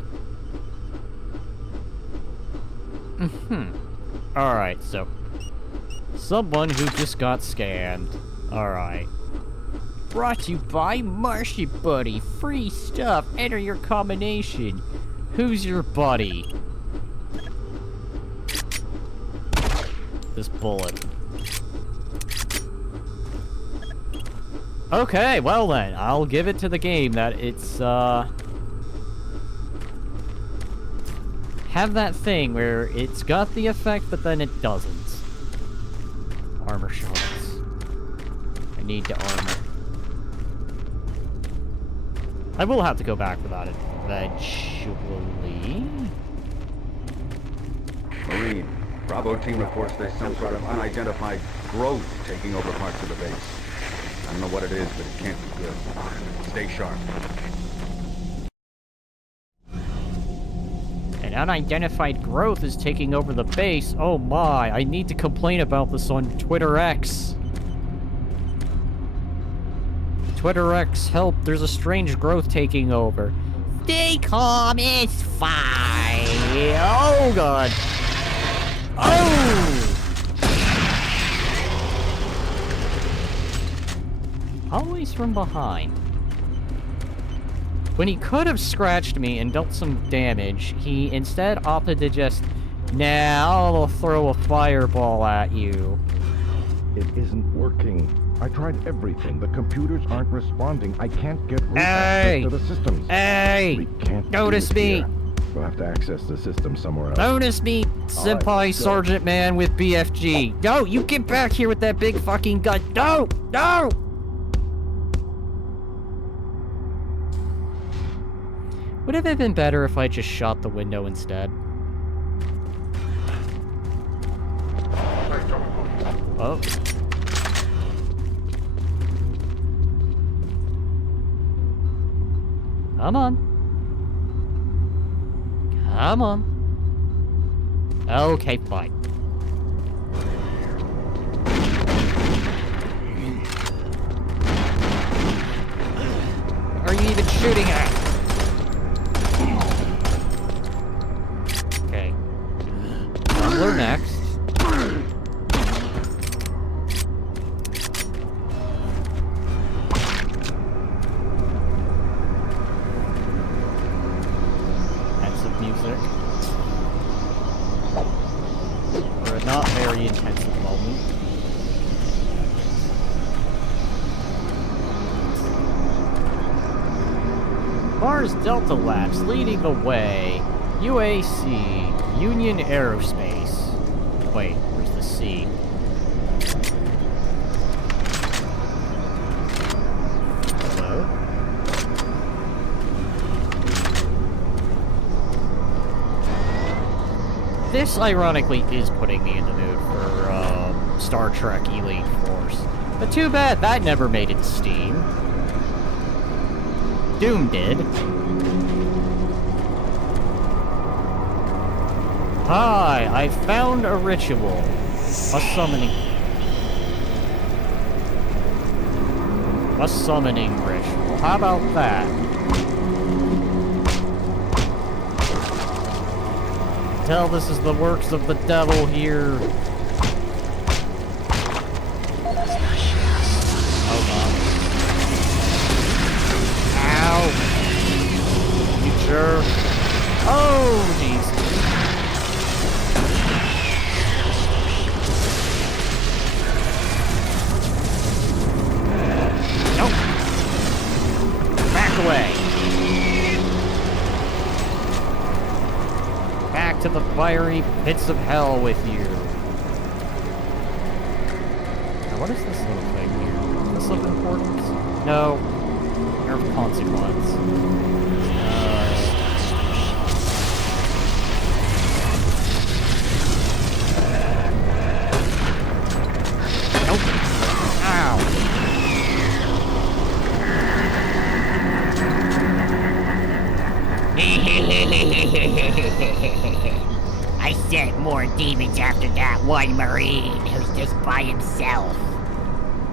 Alright, so. Someone who just got scanned. Alright. Brought to you by Martian Buddy. Free stuff. Enter your combination. Who's your buddy? This bullet. Okay, well then. I'll give it to the game that it's, have that thing where it's got the effect, but then it doesn't. Armor shards. I need to armor. I will have to go back for that eventually. Marine, Bravo team reports there's some sort of unidentified growth taking over parts of the base. I don't know what it is, but it can't be good. Stay sharp. An unidentified growth is taking over the base. Oh my, I need to complain about this on Twitter X. Twitter X, help, there's a strange growth taking over. Stay calm, it's fine. Oh god. Oh! Always from behind. When he could have scratched me and dealt some damage, he instead opted to just, nah, I'll throw a fireball at you. It isn't working. I tried everything. The computers aren't responding. I can't get access to the systems. Hey! We can't Notice me! Here. We'll have to access the system somewhere else. Notice me, Senpai Sergeant Man with BFG. No, you get back here with that big fucking gun. No! No! Would it have been better if I just shot the window instead? Oh. Come on. Come on. Okay, fine. What are you even shooting at? Okay. Tumbler next. Music. For a not very intensive moment. Mars Delta Labs leading the way. UAC, Union Aerospace. Wait, where's the C? Hello? This, ironically, is putting me in the mood for, Star Trek Elite Force. But too bad that never made it to Steam. Doom did. Hi, I found a ritual. A summoning ritual. How about that? tell this is the works of the devil here. Oh god. Ow! You sure? Oh, jeez. Nope. Back away. Back to the fiery pits of hell with you. Now, what is this little thing here? Is this of importance? No. You're of consequence. Nope. Ow. I sent more demons after that one Marine who's just by himself.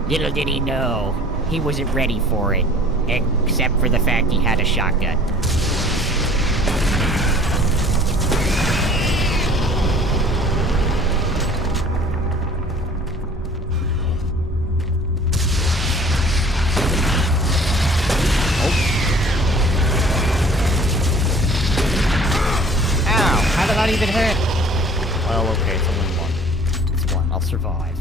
Little did he know, he wasn't ready for it, except for the fact he had a shotgun. Not even hit. Well, okay, it's only one. It's one. I'll survive.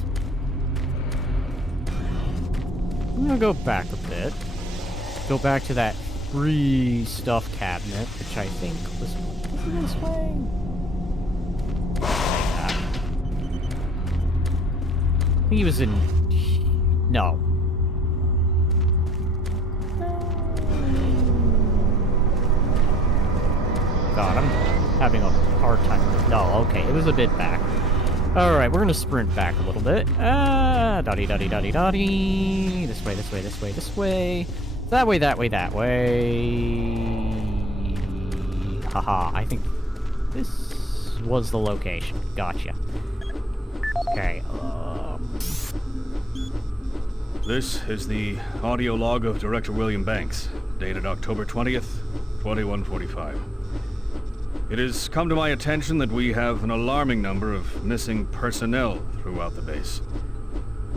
I'm gonna go back a bit. Go back to that free stuff cabinet, which I think was this way. Like that. I think he was in. No. God, I'm having a hard time. No, okay, it was a bit back. Alright, we're gonna sprint back a little bit. Dotty. This way, this way, this way, this way. That way, that way, that way. Haha, I think this was the location. Gotcha. Okay, This is the audio log of Director William Banks, dated October 20th, 2145. It has come to my attention that we have an alarming number of missing personnel throughout the base.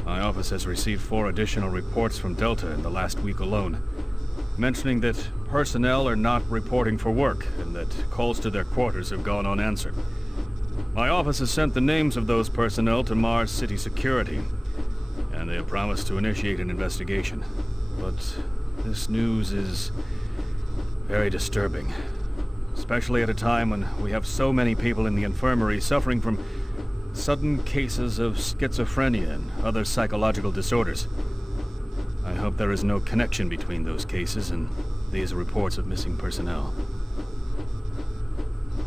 My office has received 4 additional reports from Delta in the last week alone, mentioning that personnel are not reporting for work and that calls to their quarters have gone unanswered. My office has sent the names of those personnel to Mars City Security, and they have promised to initiate an investigation. But this news is very disturbing. Especially at a time when we have so many people in the infirmary suffering from sudden cases of schizophrenia and other psychological disorders. I hope there is no connection between those cases and these reports of missing personnel.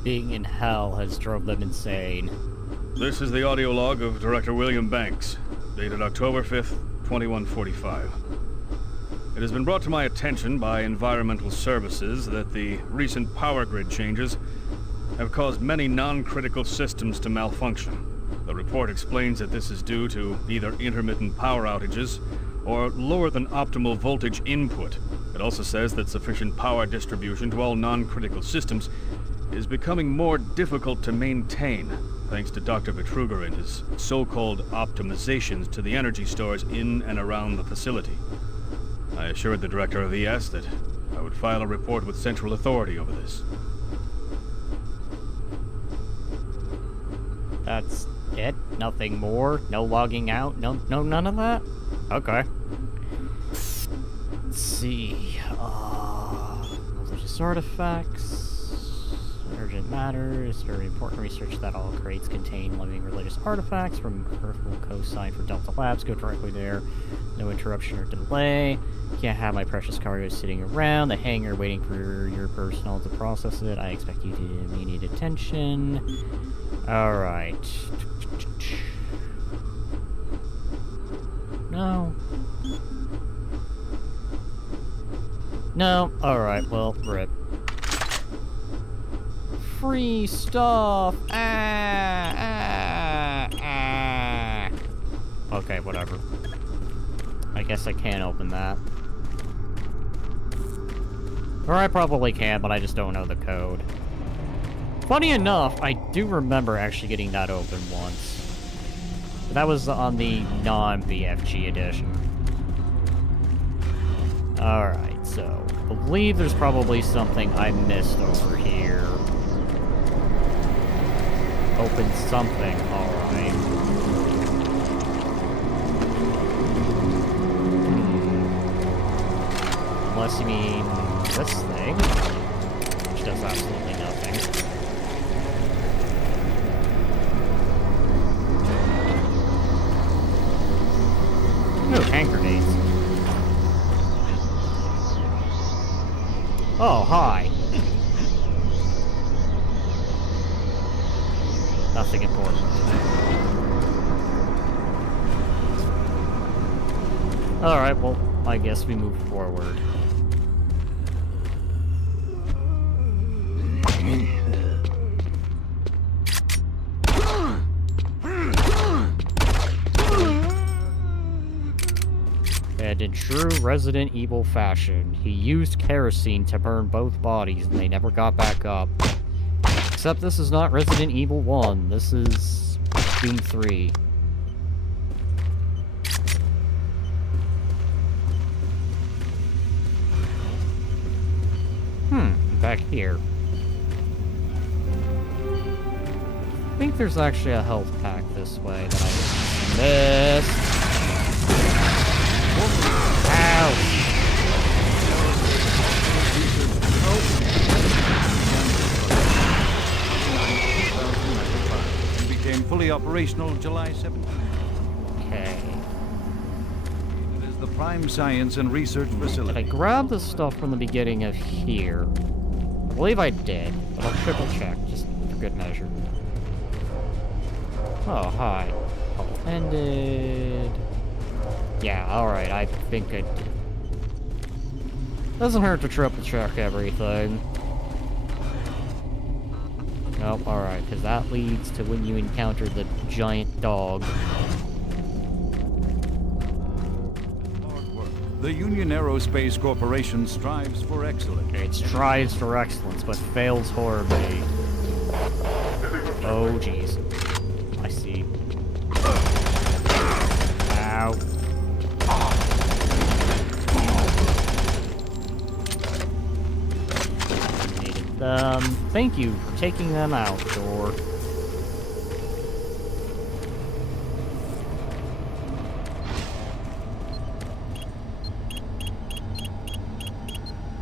being in hell has drove them insane. This is the audio log of Director William Banks, dated October 5th, 2145. It has been brought to my attention by Environmental Services that the recent power grid changes have caused many non-critical systems to malfunction. The report explains that this is due to either intermittent power outages or lower than optimal voltage input. It also says that sufficient power distribution to all non-critical systems is becoming more difficult to maintain, thanks to Dr. Vitruger and his so-called optimizations to the energy stores in and around the facility. I assured the director of ES that I would file a report with Central Authority over this. That's it? Nothing more? No logging out? No, none of that? Okay. Let's see. Religious artifacts. Urgent matters. Very important research that all crates contain living religious artifacts from peripheral cosign for Delta Labs. Go directly there. No interruption or delay. Can't have my precious cargo sitting around the hangar waiting for your personnel to process it. I expect you to immediate attention. Alright. No. No. Alright, well, rip. Free stuff! Okay, whatever. I guess I can't open that. Or I probably can, but I just don't know the code. Funny enough, I do remember actually getting that open once. But that was on the non-BFG edition. Alright, so I believe there's probably something I missed over here. Open something, alright. Unless you mean this thing, which does absolutely nothing. Ooh, hand grenades. Oh, hi. Nothing important. Alright, well, I guess we move forward. And in true Resident Evil fashion, he used kerosene to burn both bodies and they never got back up. Except this is not Resident Evil 1, this is Doom 3. Back here. I think there's actually a health pack this way that I missed. Ow! And became fully operational July 17th. Okay. It is the prime science and research facility. Did I grab the stuff from the beginning of here? I believe I did, but I'll triple check, just for good measure. Oh, hi. All ended. Yeah, alright, I think I did. Doesn't hurt to triple check everything. Nope, alright, because that leads to when you encounter the giant dog. The Union Aerospace Corporation strives for excellence. It strives for excellence, but fails horribly. Oh, jeez. I see. Ow. Needed them. Thank you for taking them out, Door.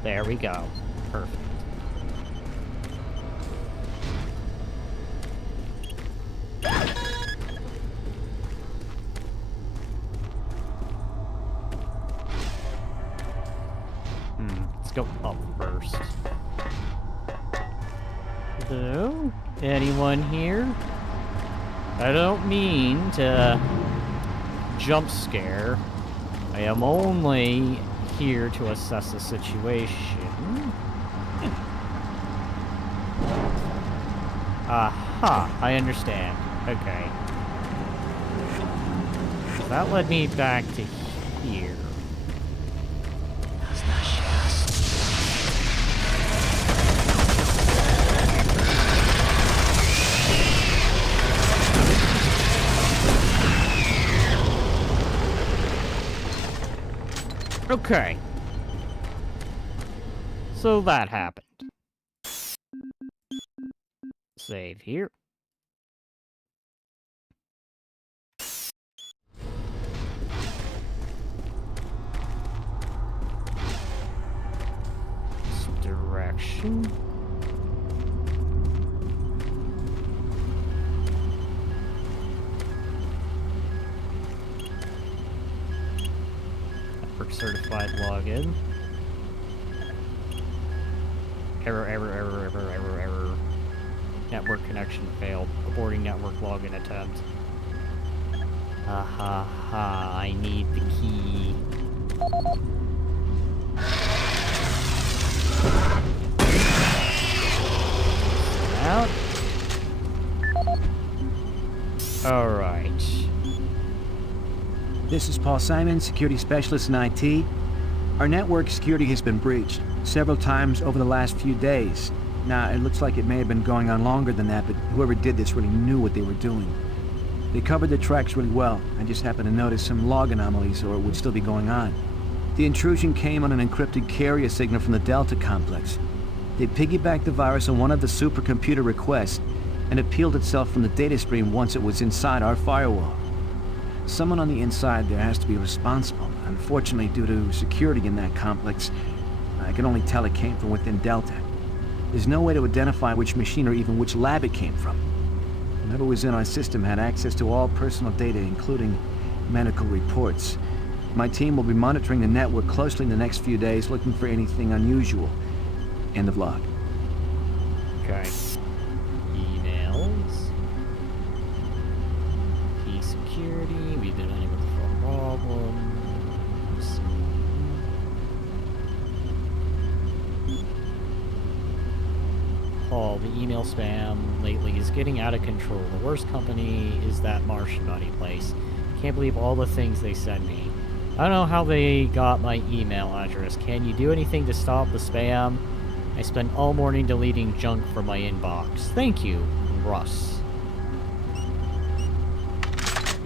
There we go. Perfect. Let's go up first. Hello? Anyone here? I don't mean to jump scare. I am only here to assess the situation. Aha, I understand. Okay. So that led me back to here. Okay. So that happened. Save here. This direction. Certified login. Error. Network connection failed. Aborting network login attempt. I need the key. Out. Alright. This is Paul Simon, security specialist in IT. Our network security has been breached several times over the last few days. Nah, it looks like it may have been going on longer than that, but whoever did this really knew what they were doing. They covered the tracks really well. I just happened to notice some log anomalies, or it would still be going on. The intrusion came on an encrypted carrier signal from the Delta complex. They piggybacked the virus on one of the supercomputer requests, and it peeled itself from the data stream once it was inside our firewall. Someone on the inside there has to be responsible. Unfortunately, due to security in that complex, I can only tell it came from within Delta. There's no way to identify which machine or even which lab it came from. Whoever was in our system had access to all personal data, including medical reports. My team will be monitoring the network closely in the next few days, looking for anything unusual. End of log. Okay. Emails. Key security. We've been unable to solve problems. Oh, the email spam lately is getting out of control. The worst company is that Martian buddy place. Can't believe all the things they send me. I don't know how they got my email address. Can you do anything to stop the spam? I spent all morning deleting junk from my inbox. Thank you, Russ.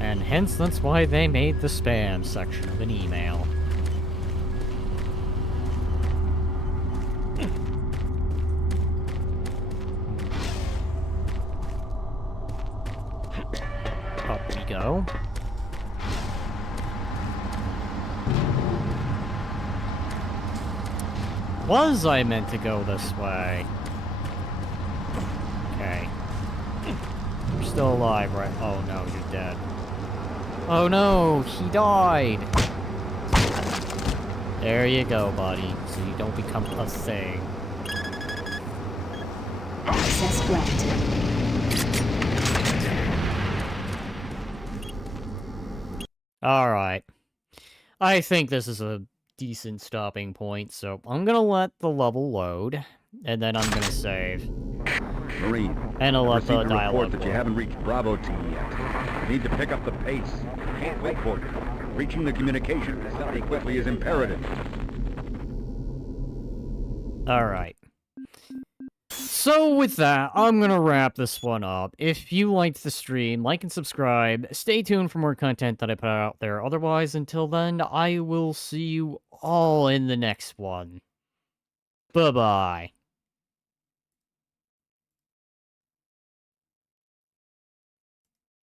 And hence that's why they made the spam section of an email. Up we go. Was I meant to go this way? Okay. You're still alive, right? Oh no, you're dead. Oh no, he died! There you go, buddy. So you don't become a thing. Access granted. Alright. I think this is a decent stopping point, so I'm gonna let the level load, and then I'm gonna save. Marine, And I'll let received the a dialogue report that you work. haven't reached Bravo Team yet. You need to pick up the pace. Can't wait for you. Reaching the communication facility quickly is imperative. Alright. So with that, I'm gonna wrap this one up. If you liked the stream, like and subscribe. Stay tuned for more content that I put out there. Otherwise, until then, I will see you all in the next one. Bye-bye.